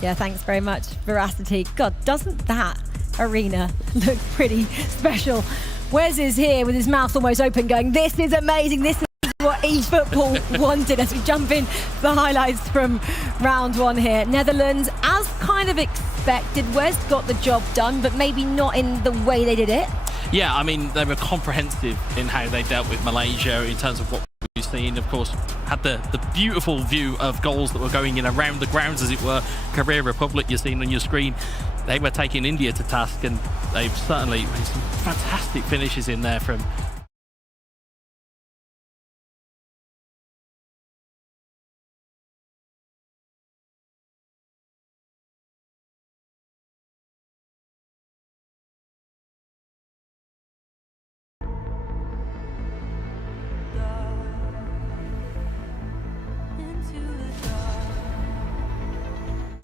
Yeah, thanks very much, Veracity. God, doesn't that arena look pretty special? Wes is here with his mouth almost open going, this is amazing, this is what eFootball wanted, as we jump in the highlights from round 1 here. Netherlands, as kind of expected, Wes got the job done, but maybe not in the way they did it. Yeah, I mean, they were comprehensive in how they dealt with Malaysia in terms of what we've seen. Of course, had the beautiful view of goals that were going in around the grounds, as it were. 𝐞𝐅𝐸 Republic you're seeing on your screen. They were taking India to task, and they've certainly made some fantastic finishes in there from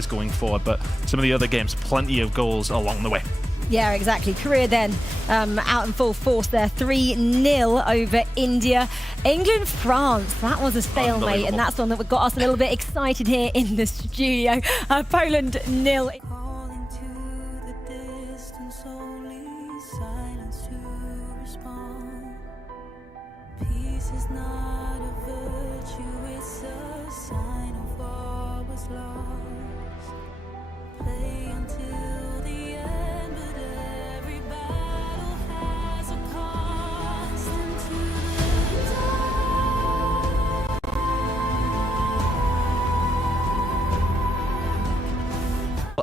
going forward, but some of the other games, plenty of goals along the way. Yeah, exactly. Korea then out in full force there, 3-0 over India. England, France, that was a stalemate, and that's one that got us a little bit excited here in the studio. Poland 0. Play until the end, but every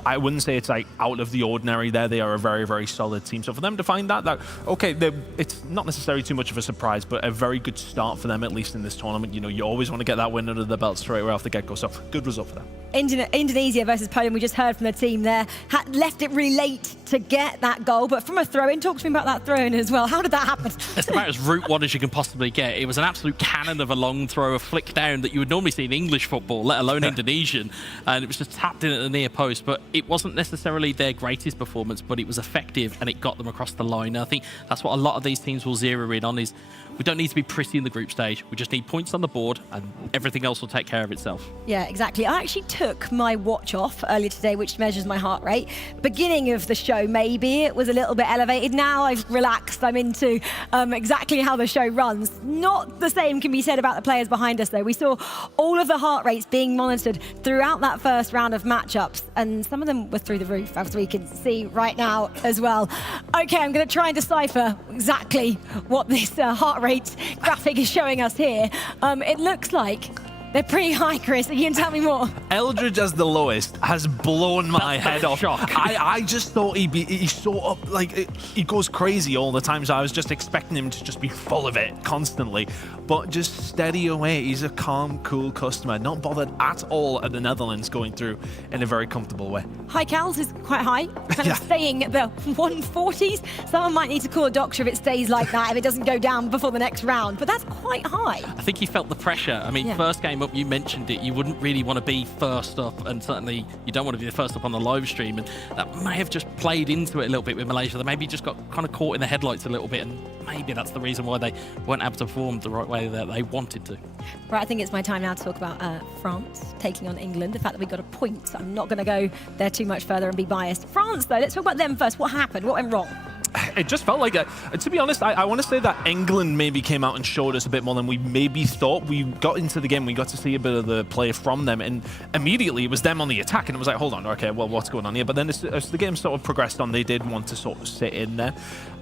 I wouldn't say it's like out of the ordinary there. They are a very, very solid team. So for them to find that okay, it's not necessarily too much of a surprise, but a very good start for them, at least in this tournament. You know, you always want to get that win under the belt straight away off the get-go. So good result for them. Indonesia versus Poland, we just heard from the team there, left it really late to get that goal, but from a throw-in, talk to me about that throw-in as well. How did that happen? It's about as route one as you can possibly get. It was an absolute cannon of a long throw, a flick down that you would normally see in English football, let alone Indonesian, and it was just tapped in at the near post. But it wasn't necessarily their greatest performance, but it was effective and it got them across the line. And I think that's what a lot of these teams will zero in on, is we don't need to be pretty in the group stage. We just need points on the board and everything else will take care of itself. Yeah, exactly. I actually took my watch off earlier today, which measures my heart rate. Beginning of the show, maybe it was a little bit elevated. Now I've relaxed. I'm into exactly how the show runs. Not the same can be said about the players behind us, though. We saw all of the heart rates being monitored throughout that first round of matchups, and some of them were through the roof, as we can see right now as well. Okay, I'm going to try and decipher exactly what this heart rate graphic is showing us here. It looks like they're pretty high, Chris. You can tell me more. Eldridge as the lowest has blown my head off. Shock. I just thought he's so up, like he goes crazy all the time. So I was just expecting him to just be full of it constantly, but just steady away. He's a calm, cool customer, not bothered at all at the Netherlands going through in a very comfortable way. 𝐞𝐿 is quite high, kind of staying at the 140s. Someone might need to call a doctor if it stays like that, if it doesn't go down before the next round, but that's quite high. I think he felt the pressure. I mean, first game up, you mentioned it, you wouldn't really want to be first up, and certainly you don't want to be the first up on the live stream, and that may have just played into it a little bit with Malaysia. They maybe just got kind of caught in the headlights a little bit, and maybe that's the reason why they weren't able to perform the right way that they wanted to. Right, I think it's my time now to talk about France taking on England, the fact that we got a point. I'm not going to go there too much further and be biased. France, though, let's talk about them first. What happened? What went wrong? It just felt like, to be honest, I want to say that England maybe came out and showed us a bit more than we maybe thought. We got into the game, we got to see a bit of the play from them, and immediately it was them on the attack, and it was like, hold on, okay, well, what's going on here? But then as the game sort of progressed on, they did want to sort of sit in there.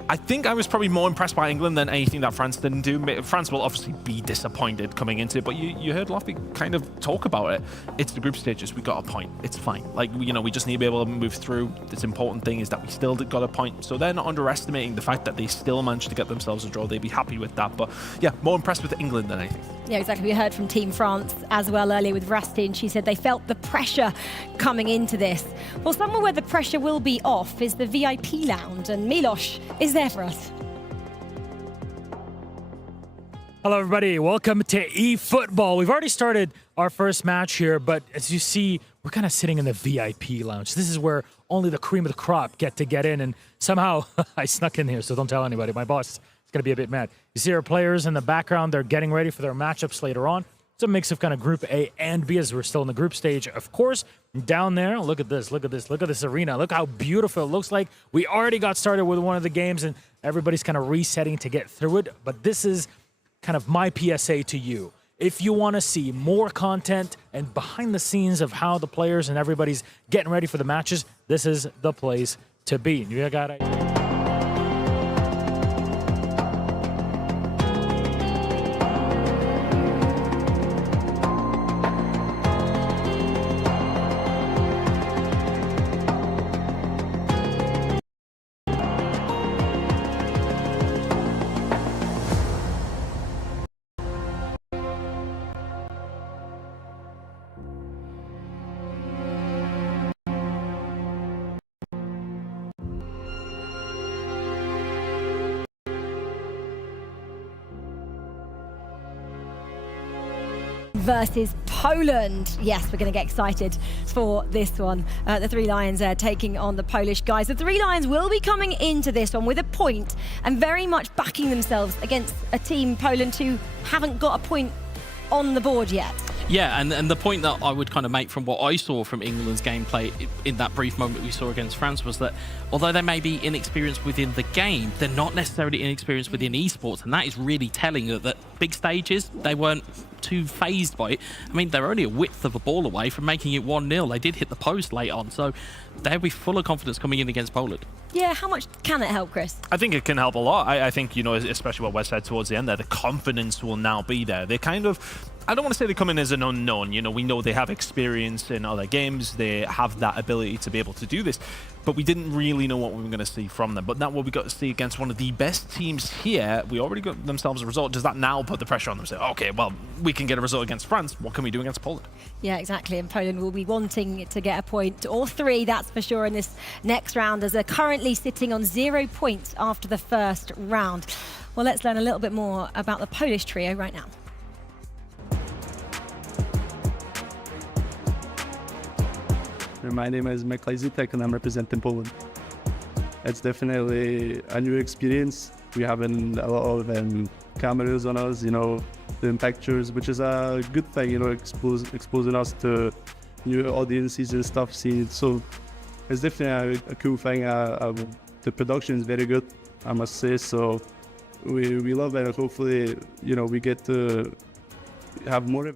I think I was probably more impressed by England than anything that France didn't do. France will obviously be disappointed coming into it, but you heard Lofty kind of talk about it. It's the group stages. We got a point. It's fine. Like, you know, we just need to be able to move through. This important thing is that we still got a point. So they're not underestimating the fact that they still managed to get themselves a draw. They'd be happy with that. But yeah, more impressed with England than anything. Yeah, exactly. We heard from Team France as well earlier with Rusty, and she said they felt the pressure coming into this. Well, somewhere where the pressure will be off is the VIP lounge, and Milos is there for us. Hello, everybody. Welcome to eFootball. We've already started our first match here, but as you see, we're kind of sitting in the VIP lounge. This is where only the cream of the crop get in, and somehow I snuck in here, so don't tell anybody. My boss is going to be a bit mad. You see our players in the background. They're getting ready for their matchups later on. It's a mix of kind of Group A and B, as we're still in the group stage, of course. Down there, look at this, look at this, look at this arena. Look how beautiful it looks like. We already got started with one of the games, and everybody's kind of resetting to get through it. But this is kind of my PSA to you. If you want to see more content and behind the scenes of how the players and everybody's getting ready for the matches, this is the place to be. You got it. Versus Poland. Yes, we're going to get excited for this one. The Three Lions are taking on the Polish guys. The Three Lions will be coming into this one with a point and very much backing themselves against a team, Poland, who haven't got a point on the board yet. Yeah, and the point that I would kind of make from what I saw from England's gameplay in that brief moment we saw against France was that although they may be inexperienced within the game, they're not necessarily inexperienced within esports, and that is really telling that big stages, they weren't too phased by it. I mean, they're only a width of a ball away from making it 1-0. They did hit the post late on, so they'll be full of confidence coming in against Poland. Yeah, how much can it help, Chris? I think it can help a lot. I think, you know, especially what Wes said towards the end there, the confidence will now be there. They kind of, I don't want to say they come in as an unknown. You know, we know they have experience in other games. They have that ability to be able to do this. But we didn't really know what we were going to see from them. But now what we got to see against one of the best teams here, we already got themselves a result. Does that now put the pressure on them? Say, okay, well, we can get a result against France. What can we do against Poland? Yeah, exactly. And Poland will be wanting to get a point or 3, that's for sure, in this next round, as they're currently sitting on 0 points after the first round. Well, let's learn a little bit more about the Polish trio right now. My name is 𝐞𝐅𝐨𝐨𝐭𝐛𝐚𝐥𝐿 and I'm representing Poland. It's definitely a new experience. We have a lot of cameras on us, you know, doing pictures, which is a good thing, you know, exposing us to new audiences and stuff. So it's definitely a cool thing. The production is very good, I must say. So we love it. Hopefully, you know, we get to have more.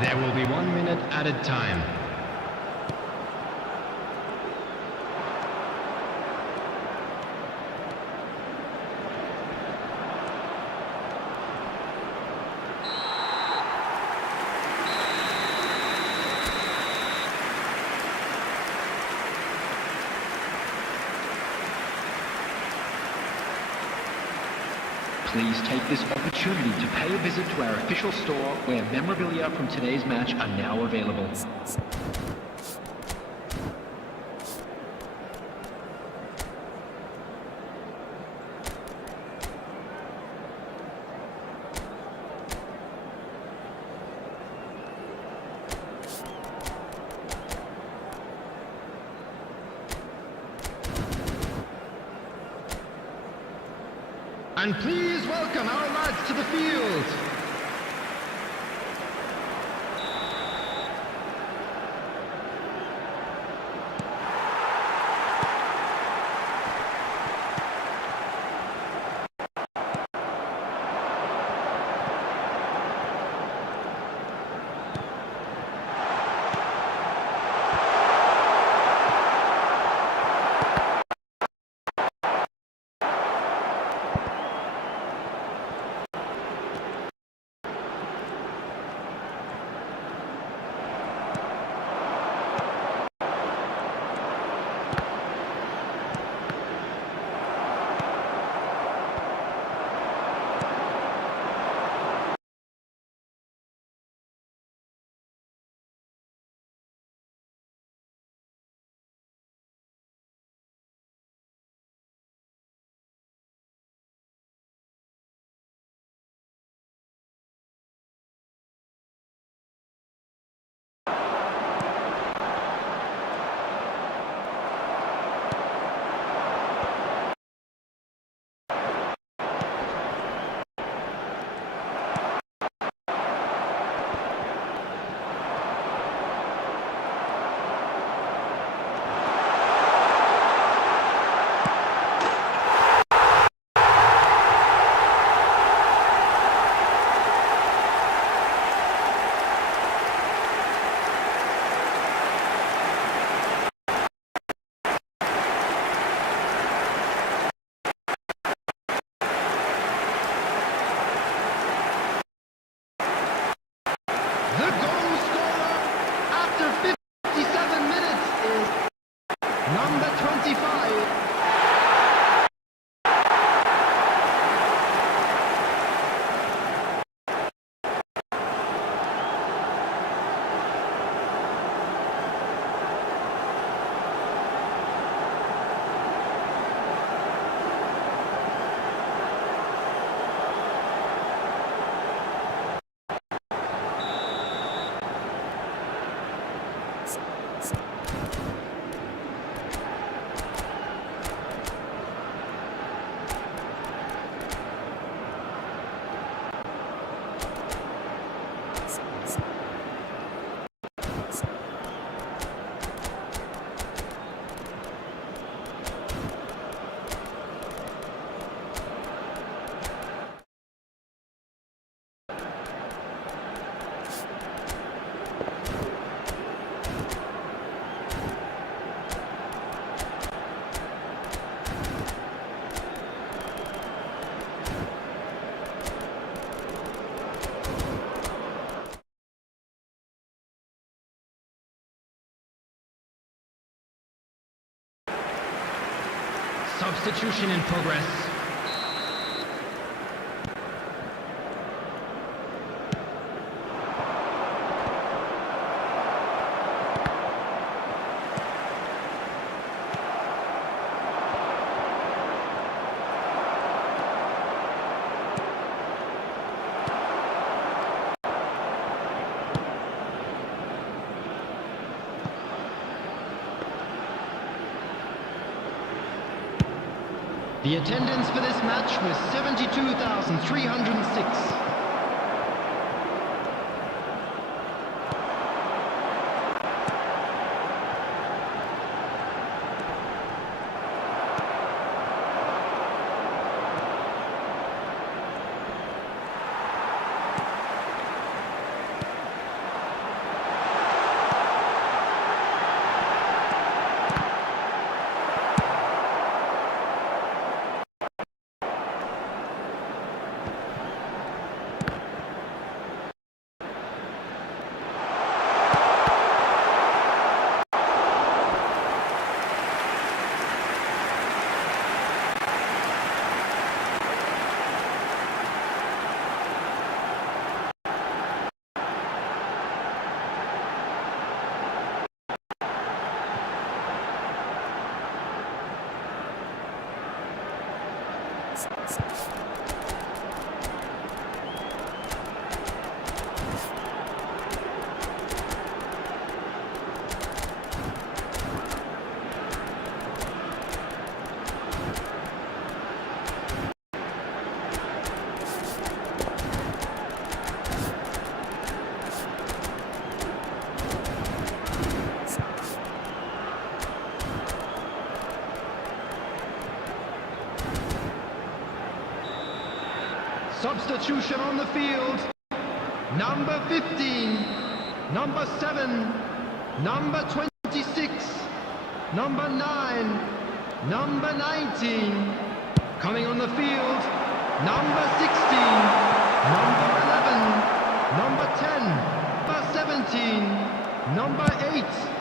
There will be 1 minute added time. Please take this opportunity to pay a visit to our official store where memorabilia from today's match are now available. And please welcome our lads to the field. Substitution in progress. The attendance for this match was 72,306. Substitution on the field. Number 15, number 7, number 26, number 9, number 19. Coming on the field, number 16, number 11, number 10, number 17, number 8.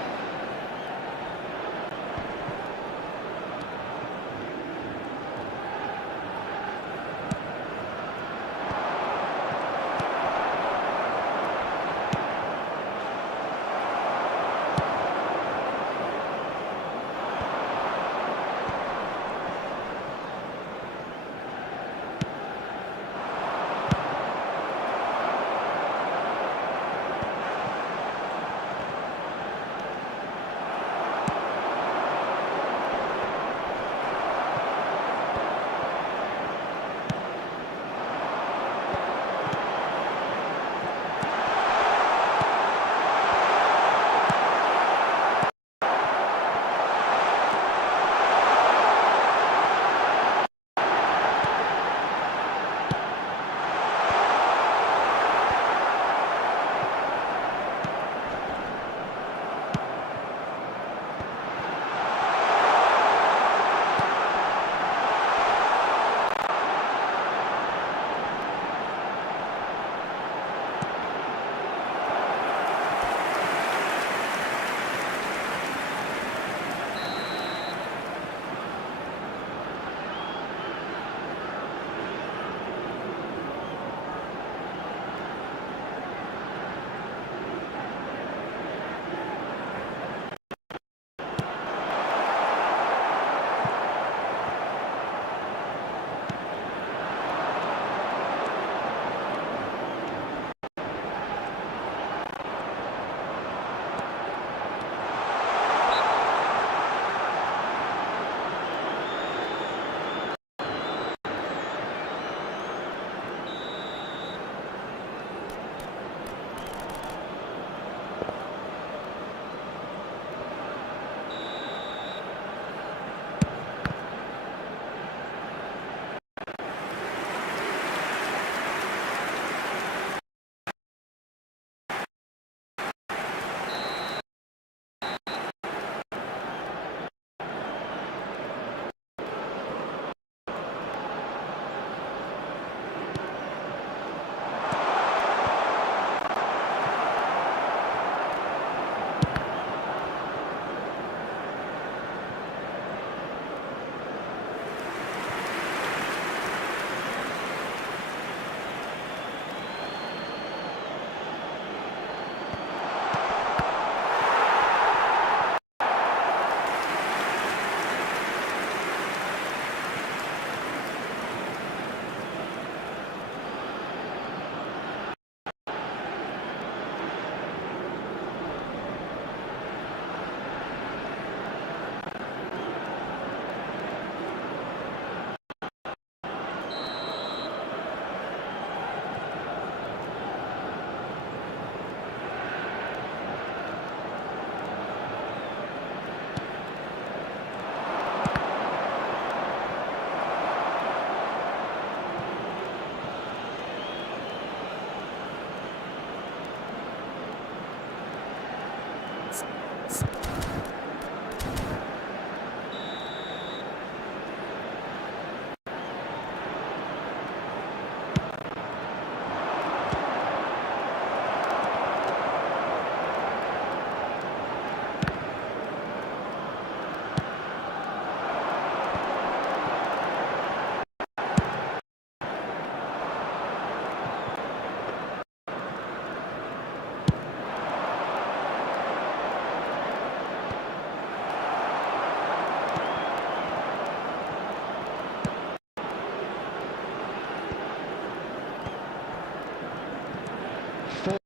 4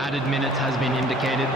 added minutes has been indicated.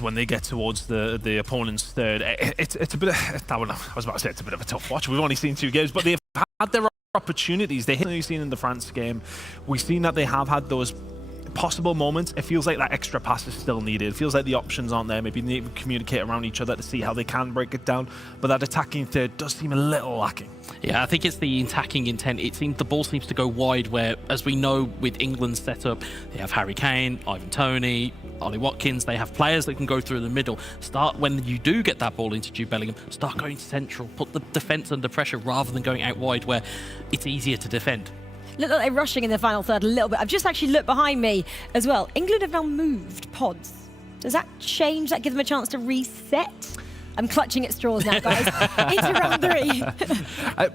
when they get towards the opponent's third. It's a bit of, I was about to say it's a bit of a tough watch. We've only seen 2 games, but they've had their opportunities. They hit what we've seen in the France game. We've seen that they have had those possible moments. It feels like that extra pass is still needed. It feels like the options aren't there. Maybe they need to communicate around each other to see how they can break it down. But that attacking third does seem a little lacking. Yeah, I think it's the attacking intent. The ball seems to go wide where, as we know with England's setup, they have Harry Kane, Ivan Toney, Ollie Watkins. They have players that can go through the middle. Start when you do get that ball into Jude Bellingham, start going central, put the defence under pressure rather than going out wide where it's easier to defend. Look like they're rushing in the final third a little bit. I've just actually looked behind me as well. England have now moved pods. Does that change? That give them a chance to reset? I'm clutching at straws now, guys. Into round 3.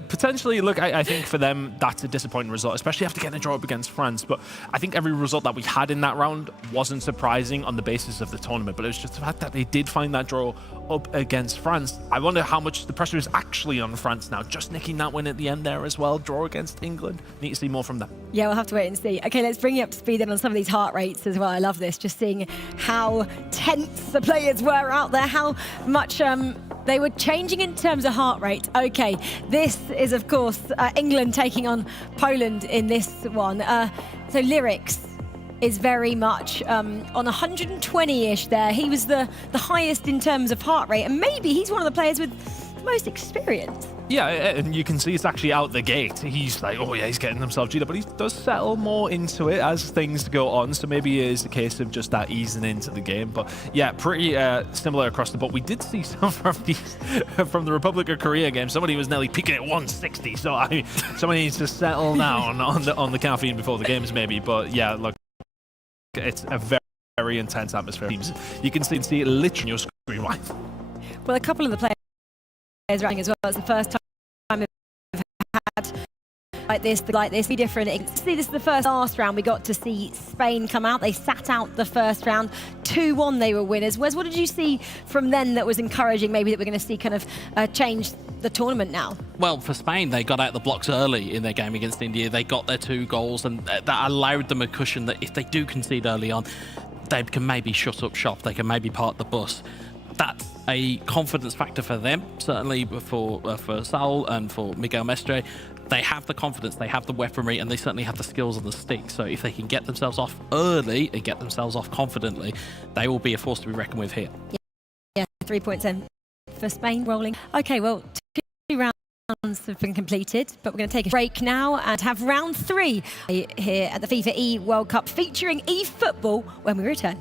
Potentially, look, I think for them, that's a disappointing result, especially after getting a draw up against France. But I think every result that we had in that round wasn't surprising on the basis of the tournament. But it was just the fact that they did find that draw up against France. I wonder how much the pressure is actually on France now. Just nicking that win at the end there as well. Draw against England. Need to see more from them. Yeah, we'll have to wait and see. Okay, let's bring you up to speed then on some of these heart rates as well. I love this, just seeing how tense the players were out there, how much they were changing in terms of heart rate. Okay, this is, of course, England taking on Poland in this one. So Lyrics is very much on 120-ish there. He was the highest in terms of heart rate, and maybe he's one of the players with the most experience. Yeah, and you can see it's actually out the gate. He's like, oh yeah, he's getting himself G'd up, but he does settle more into it as things go on. So maybe it is a case of just that easing into the game. But yeah, pretty similar across the board. We did see some from the Republic of Korea game. Somebody was nearly peaking at 160. So I mean, somebody needs to settle down on the caffeine before the games, maybe. But yeah, look, it's a very, very intense atmosphere. You can see it literally on your screen right. Well, a couple of the players running as well. It's the first time we've had like this. Be different. See, this is the last round we got to see Spain come out. They sat out the first round. 2-1 they were winners. Wes, what did you see from then that was encouraging, maybe that we're going to see kind of change the tournament now? Well, for Spain, they got out the blocks early in their game against India. They got their 2 goals, and that allowed them a cushion that if they do concede early on, they can maybe shut up shop. They can maybe park the bus. That's a confidence factor for them, certainly for Saul and for Miguel Mestre. They have the confidence, they have the weaponry, and they certainly have the skills on the stick. So if they can get themselves off early and get themselves off confidently, they will be a force to be reckoned with here. Yeah, 3 points in for Spain rolling. Okay, well, 2 rounds have been completed, but we're going to take a break now and have round 3 here at the FIFAe World Cup featuring eFootball when we return.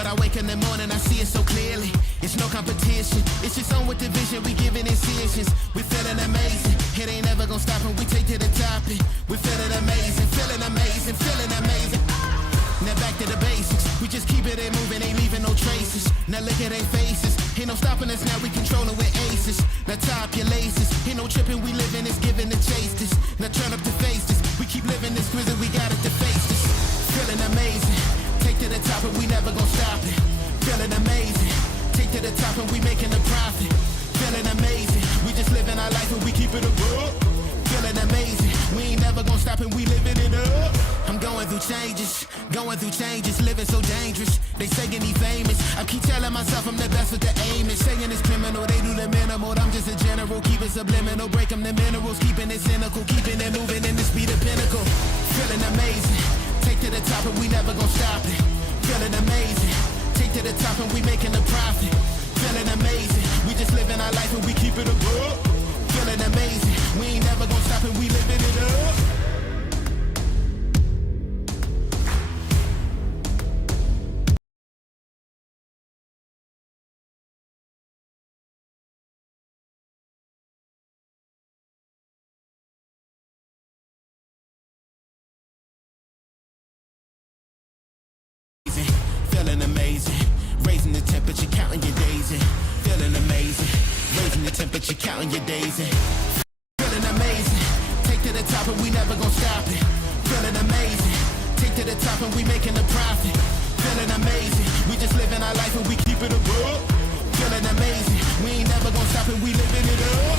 When I wake in the morning, I see it so clearly. It's no competition. It's just on with the vision. We giving incisions. We feeling amazing. It ain't never gonna stop and we take to the top. We feeling amazing, feeling amazing, feeling amazing. Now back to the basics. We just keep it in moving, ain't leaving no traces. Now look at their faces. Ain't no stopping us now, we controlling with aces. Now tie up your laces. Ain't no tripping, we living this, giving the chase this. Now turn up the face this. We keep living this grizzly, we got it to face this. Feeling amazing. Take to the top and we never gon' stop it. Feeling amazing. Take to the top and we making a profit. Feeling amazing. We just living our life and we keep it above. Feeling amazing. We ain't never gon' stop and we living it up. I'm going through changes, living so dangerous. They saying he famous. I keep telling myself I'm the best with the aim. And saying it's criminal, they do the minimal. I'm just a general, keep it subliminal. Break them the minerals, keeping it cynical. Keeping it moving in the speed of pinnacle. Feeling amazing. Take to the top and we never gon' stop it. Feeling amazing. Take to the top and we making a profit. Feeling amazing. We just living our life and we keep it above. Feeling amazing. We ain't never gon' stop and we living it up. Feeling amazing, raising the temperature, counting your days in. Feeling amazing, raising the temperature, counting your days in. Feeling amazing, take to the top and we never gon' stop it. Feeling amazing, take to the top and we making a profit. Feeling amazing, we just living our life and we keep it above. Feeling amazing, we ain't never gon' stop and we living it up.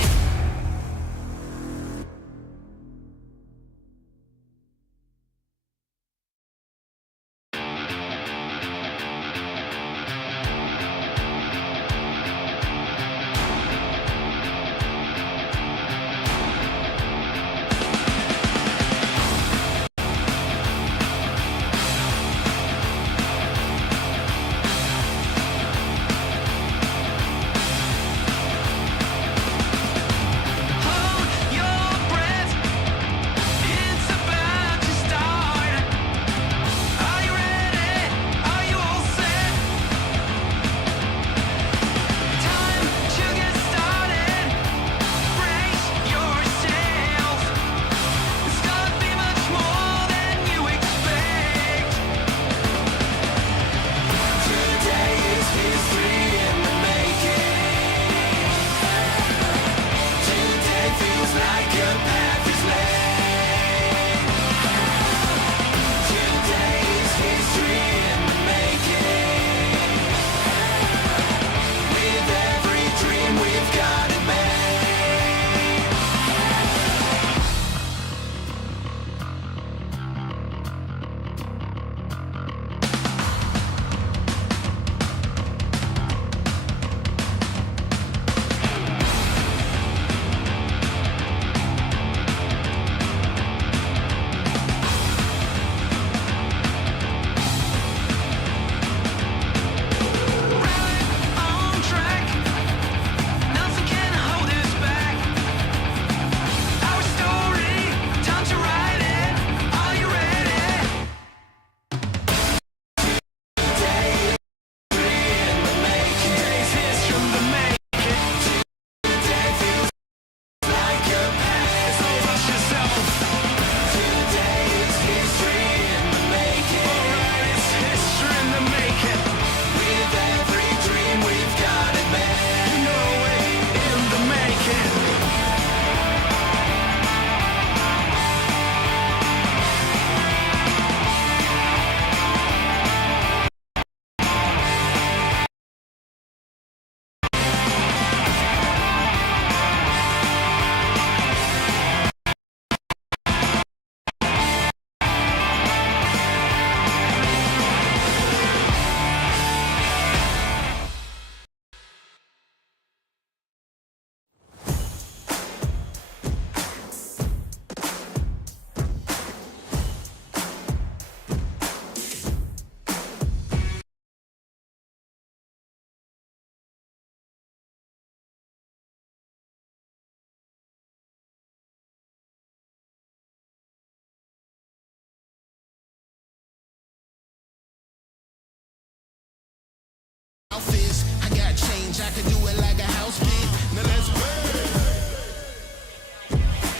I could do it like a house kid. Now let's work.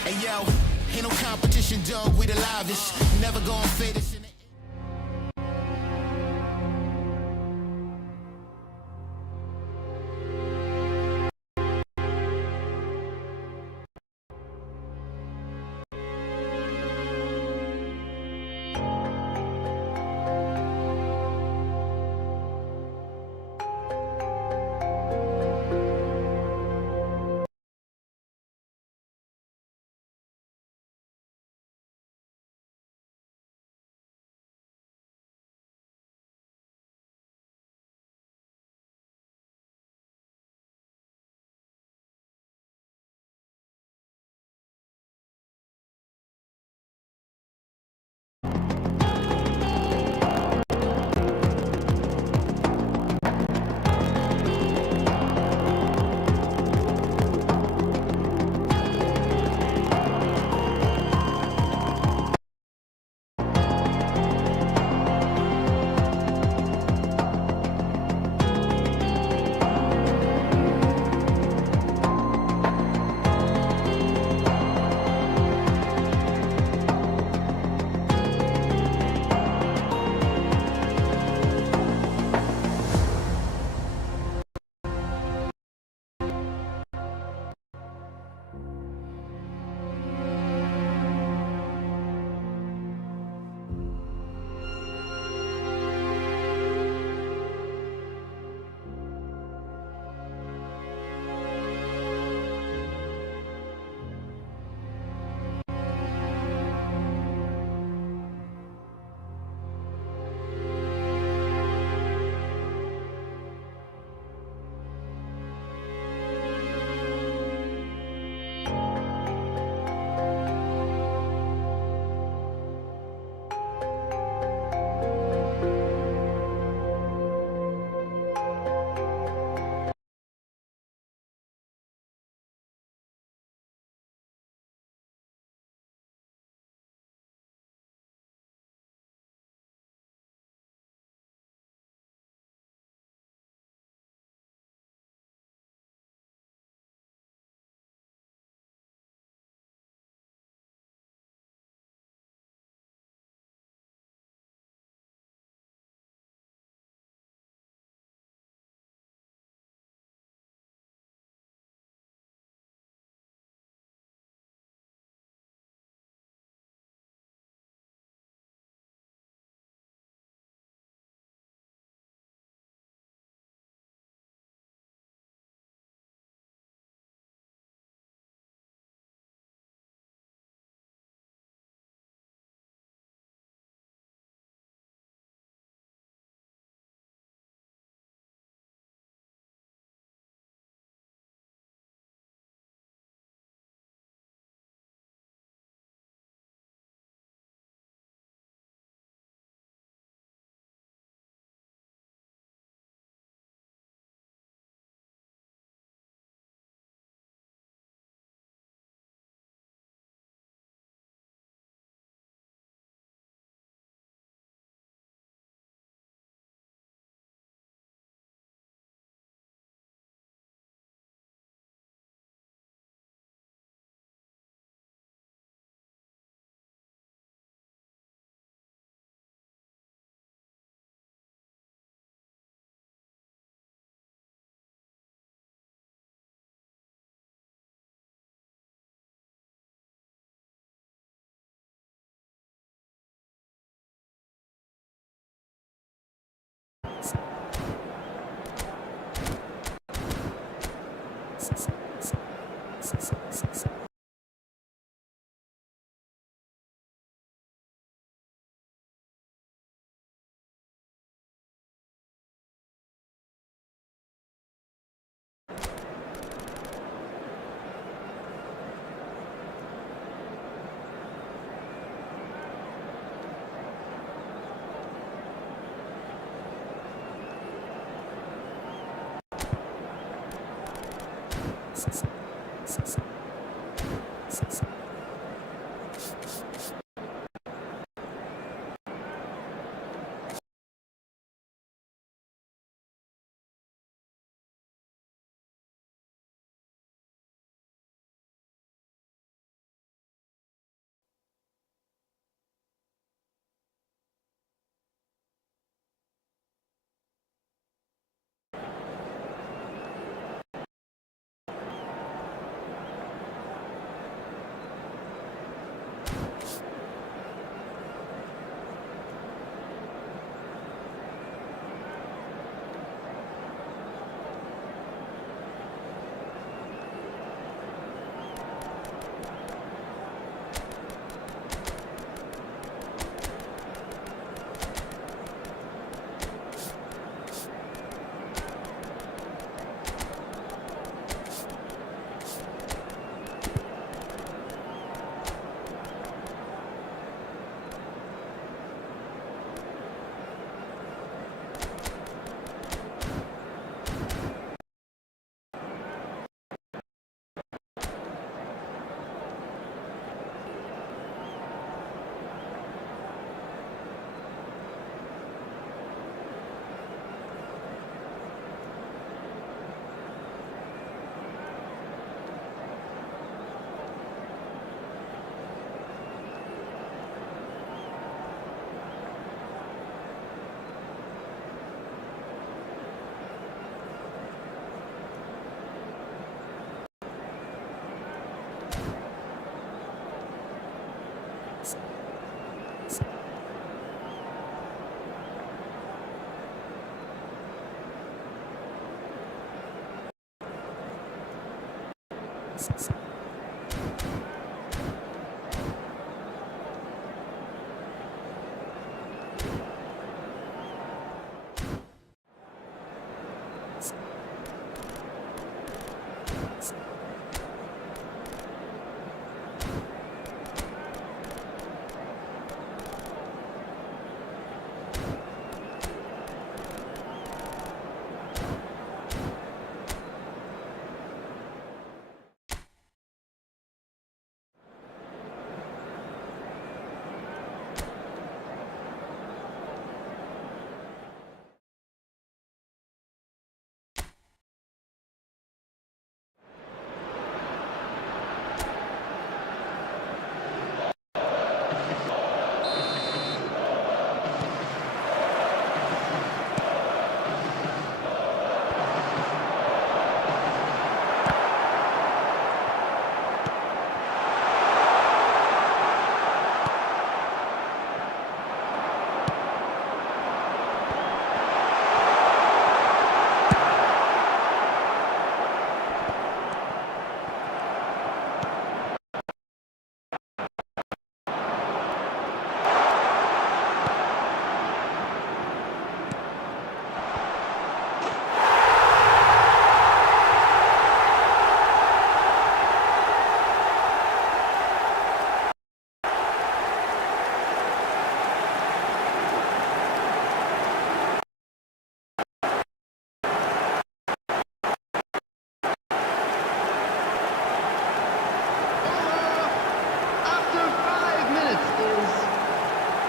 Hey yo, ain't no competition, dog. We the livest. Never gonna fade us.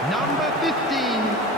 Number 15.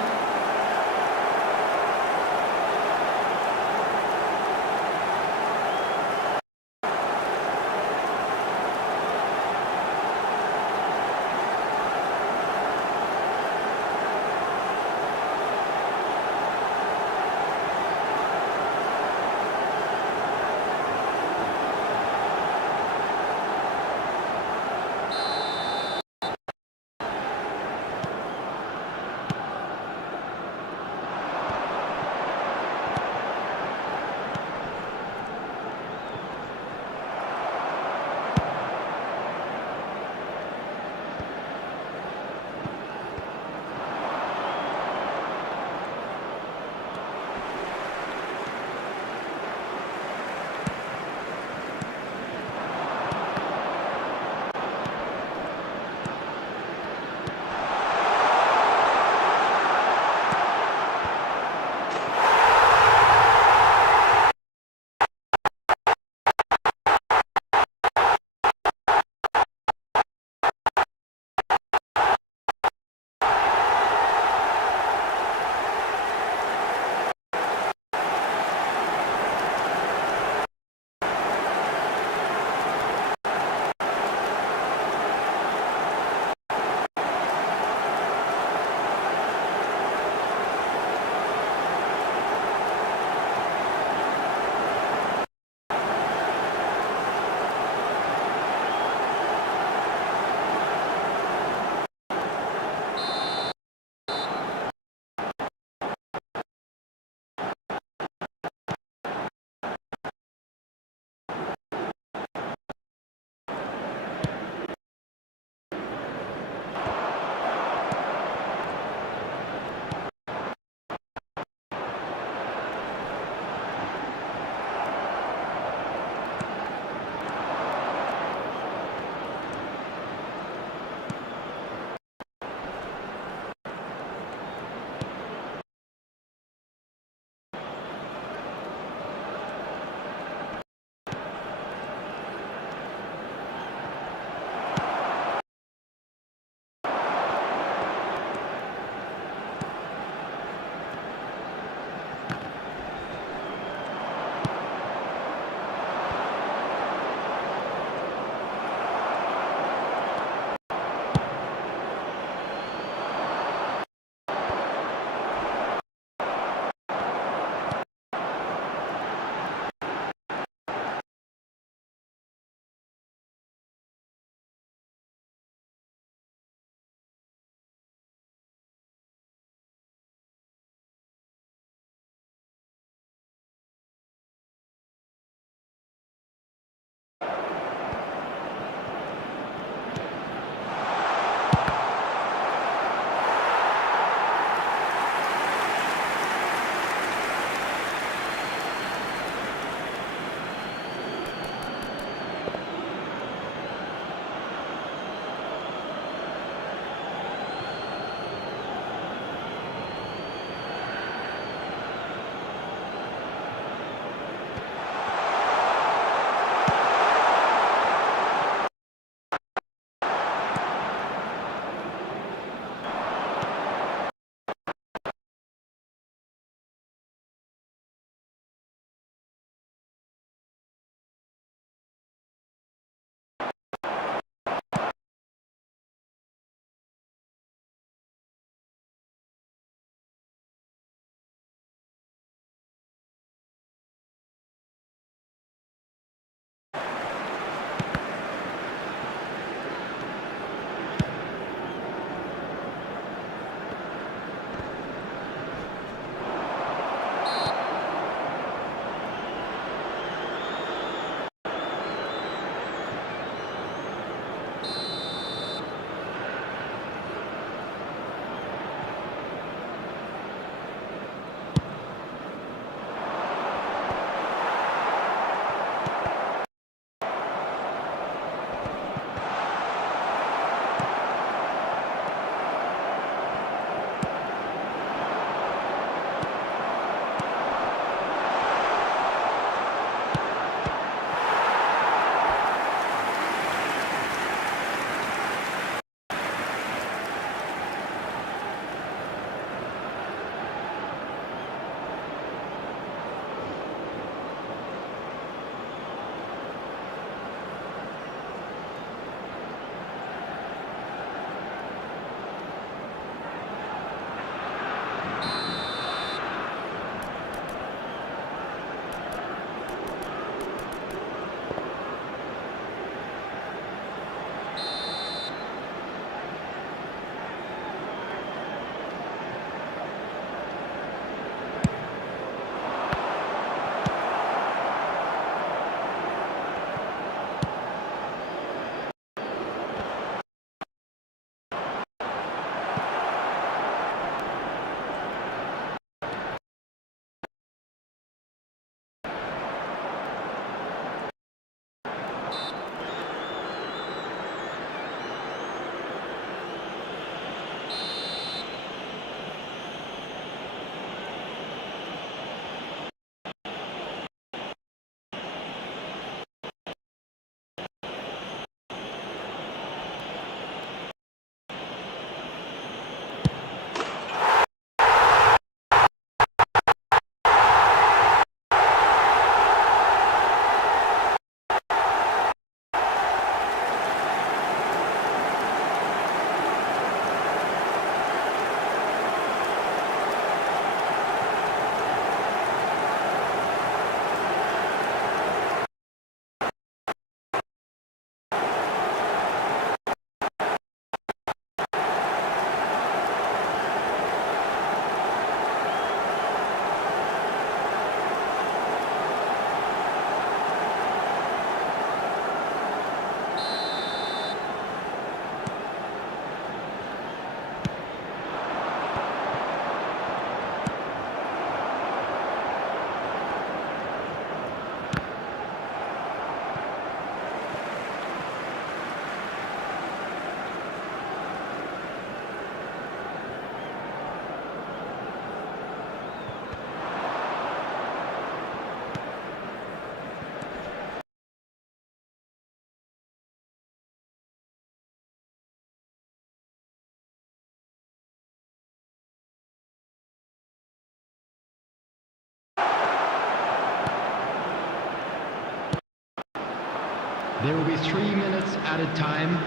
There will be 3 minutes added time.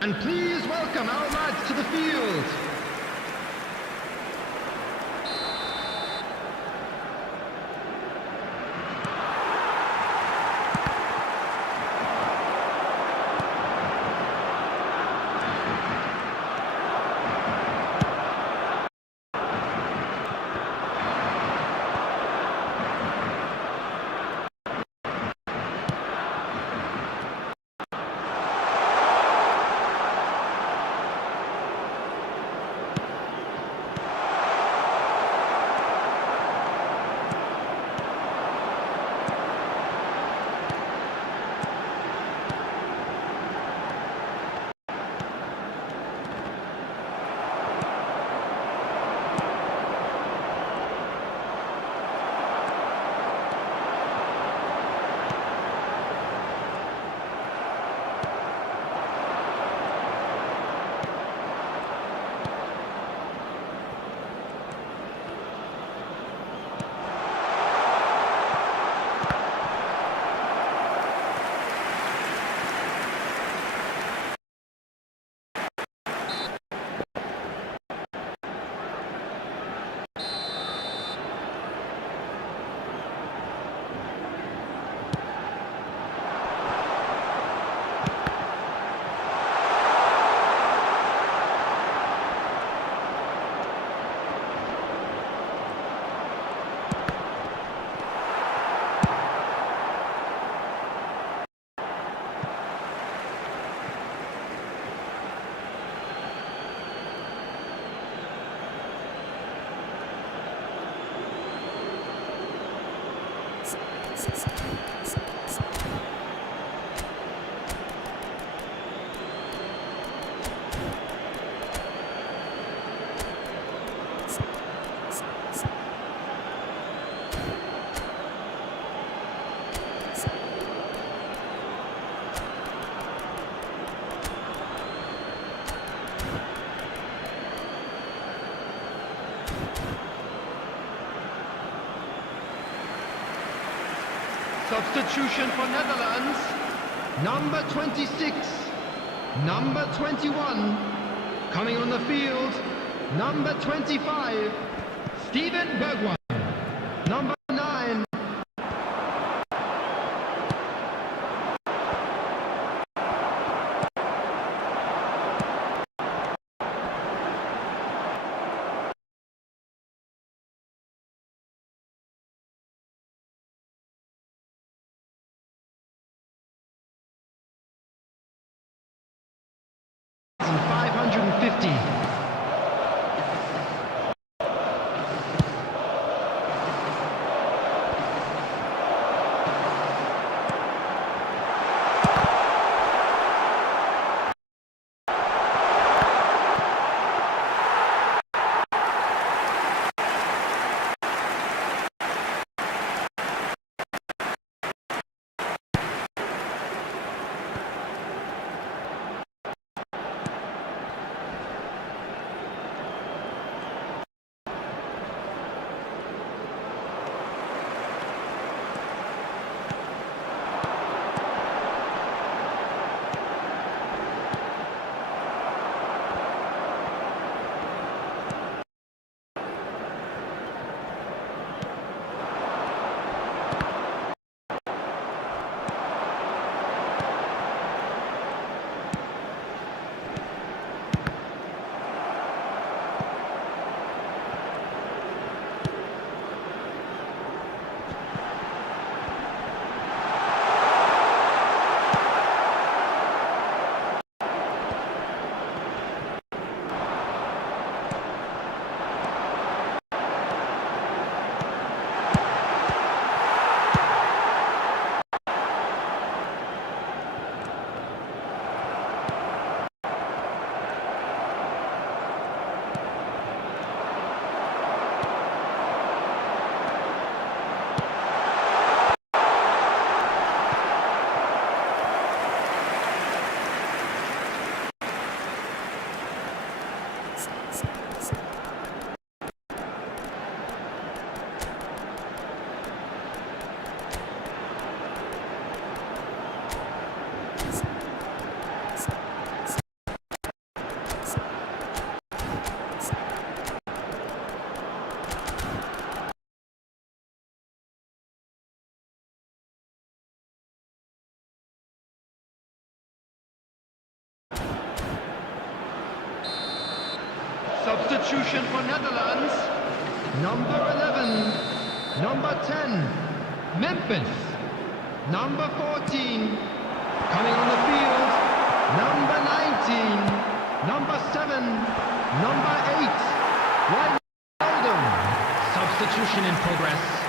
And please welcome our lads to the field. Substitution for Netherlands, number 26, number 21, coming on the field, number 25, Steven Bergwijn, number 9. And 550. substitution for Netherlands. Number 11, number 10, Memphis. Number 14, coming on the field, number 19, number 7, number 8, Wijnaldum. Substitution in progress.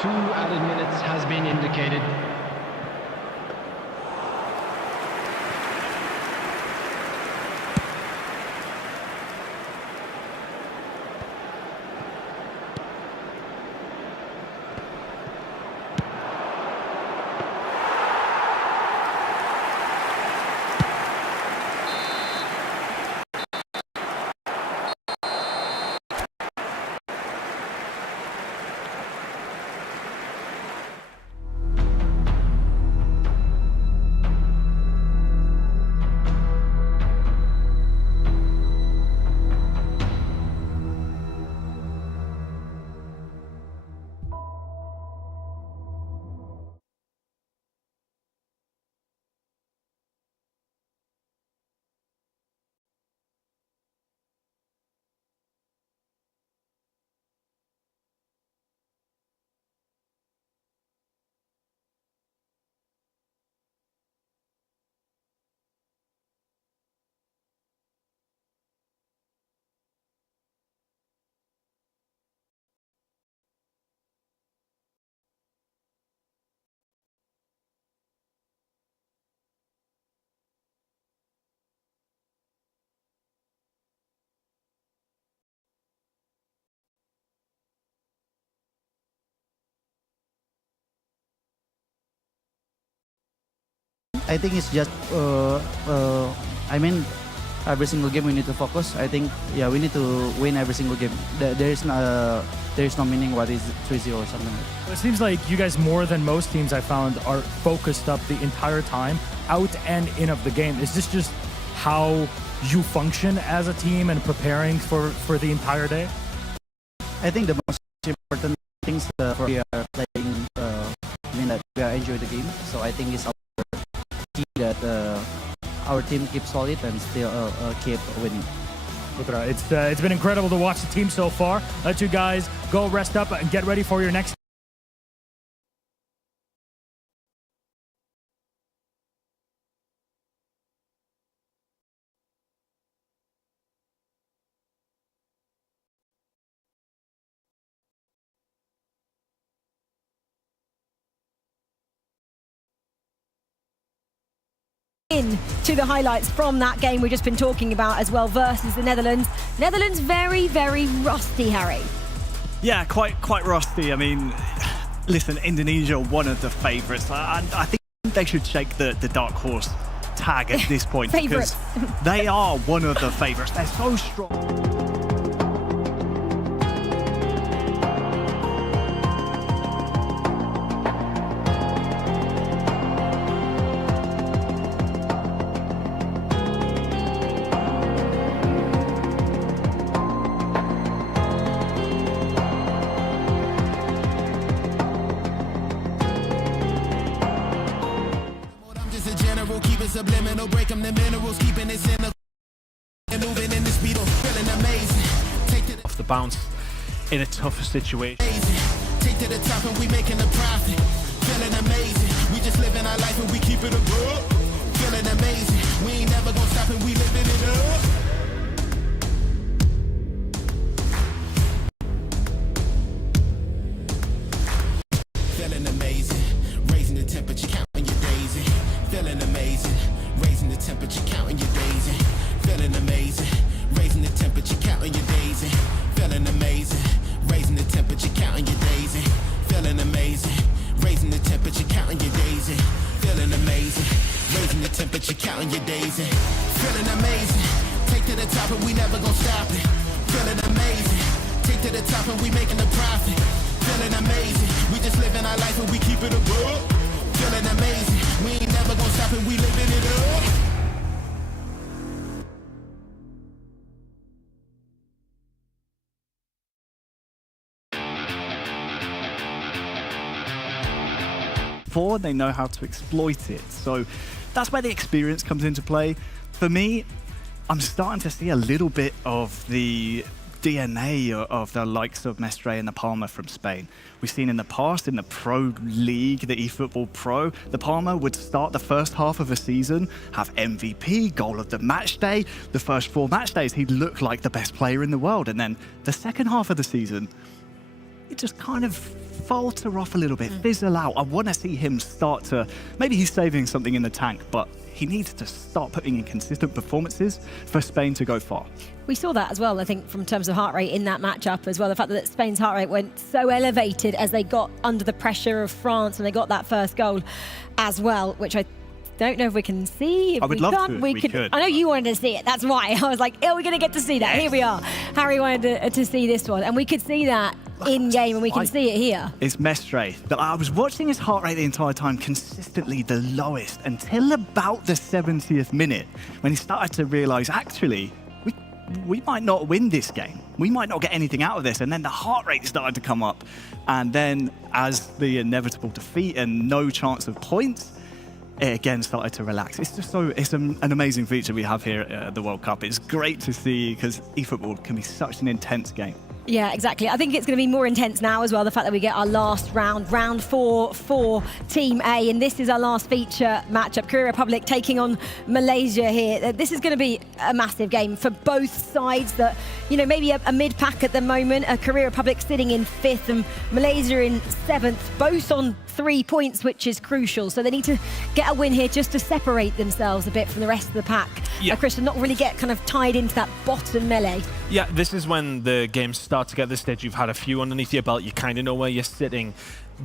Two added minutes has been indicated. I think it's just, I mean, every single game we need to focus. I think, yeah, we need to win every single game. There is no meaning what is 3-0 or something like that. It seems like you guys, more than most teams I found, are focused up the entire time, out and in of the game. Is this just how you function as a team and preparing for the entire day? I think the most important things for we are playing, I mean that we are enjoying the game. So I think it's our key that our team keeps solid and still keep winning. It's been incredible to watch the team so far. Let you guys go rest up and get ready for your next. To the highlights from that game we've just been talking about as well versus the Netherlands. Netherlands very, very rusty, Harry. Yeah, quite rusty. I mean, listen, Indonesia are one of the favourites. I think they should shake the dark horse tag at this point because they are one of the favourites. They're so strong. subliminal, break them the minerals, keeping it cynical. And moving in the speed, feeling amazing. Take to the Off the bounce in a tougher situation. Take to the top and we making a profit. Feeling amazing. We just living our life and we keep it above. Feeling amazing. We ain't never gonna stop and we living it up. Feeling amazing. Raising the temperature, counting your days. Feeling amazing. Raising the temperature, counting your days. Feeling amazing. Raising the temperature, counting your days. Feeling amazing. Raising the temperature, counting your days. Feeling amazing. Raising the temperature, counting your days. Feeling amazing. Raising the temperature, counting your days. Feeling amazing. Take to the top and we never gonna stop it. Feeling amazing. Take to the top and we making a profit. Feeling amazing. We just living our life and we keep it above. Feeling amazing. We ain't never gonna stop and we living it up. They know how to exploit it. So that's where the experience comes into play. For me, I'm starting to see a little bit of the DNA of the likes of Mestre and the Palma from Spain. We've seen in the past, in the Pro League, the eFootball Pro, the Palma would start the first half of a season, have MVP, goal of the match day. The first 4 match days, he'd look like the best player in the world. And then the second half of the season, it just kind of falter off a little bit, fizzle out. I want to see him start to, maybe he's saving something in the tank, but he needs to start putting in consistent performances for Spain to go far. We saw that as well, I think, from terms of heart rate in that matchup as well. The fact that Spain's heart rate went so elevated as they got under the pressure of France and they got that first goal as well, which I don't know if we can see. If I would we love can't, to. we could. I know you wanted to see it. That's why I was like, oh, we're going to get to see that. Yes. Here we are. Harry wanted to see this one. And we could see that in game and we can see it here. It's Mestre. I was watching his heart rate the entire time, consistently the lowest, until about the 70th minute, when he started to realise, actually, we might not win this game. We might not get anything out of this. And then the heart rate started to come up. And then as the inevitable defeat and no chance of points, it again started to relax. It's just it's an amazing feature we have here at the World Cup. It's great to see because eFootball can be such an intense game. Yeah, exactly. I think it's going to be more intense now as well, the fact that we get our last round 4 for Team A, and this is our last feature matchup. Korea Republic taking on Malaysia here. This is going to be a massive game for both sides that, you know, maybe a mid-pack at the moment. Korea Republic sitting in 5th and Malaysia in 7th, both on 3 points, which is crucial. So they need to get a win here just to separate themselves a bit from the rest of the pack. Yeah. Christian, not really get kind of tied into that bottom melee. Yeah, this is when the games start to get this stage. You've had a few underneath your belt. You kind of know where you're sitting.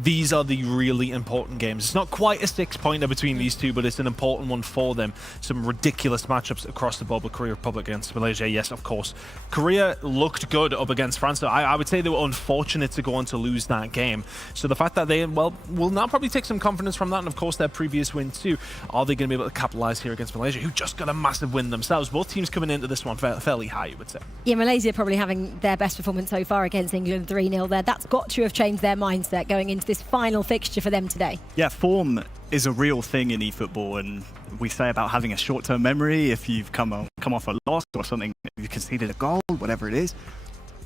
These are the really important games. It's not quite a 6-pointer between these two, but it's an important one for them. Some ridiculous matchups across the board with Korea Republic against Malaysia. Yes, of course. Korea looked good up against France. So I would say they were unfortunate to go on to lose that game. So the fact that they, well, will now probably take some confidence from that, and of course their previous win too. Are they going to be able to capitalize here against Malaysia, who just got a massive win themselves? Both teams coming into this one fairly high, you would say. Yeah, Malaysia probably having their best performance so far against England, 3-0 there. That's got to have changed their mindset going into this final fixture for them today. Yeah, form is a real thing in eFootball, and we say about having a short-term memory if you've come off a loss or something, you've conceded a goal, whatever it is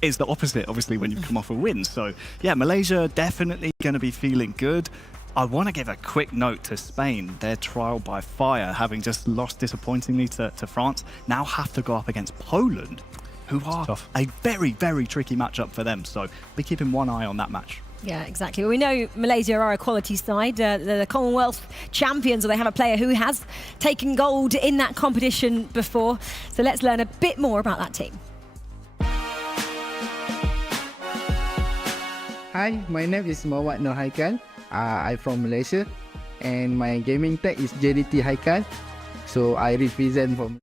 the opposite, obviously, when you come off a win. So, yeah, Malaysia definitely going to be feeling good. I want to give a quick note to Spain. Their trial by fire, having just lost disappointingly to France, now have to go up against Poland, who are a very, very tricky matchup for them. So be keeping one eye on that match. Yeah, exactly. We know Malaysia are a quality side. They're the Commonwealth champions, or they have a player who has taken gold in that competition before. So let's learn a bit more about that team. Hi, my name is Muhammad Nur Haikal. I'm from Malaysia, and my gaming tag is JDT Haikal. So I represent from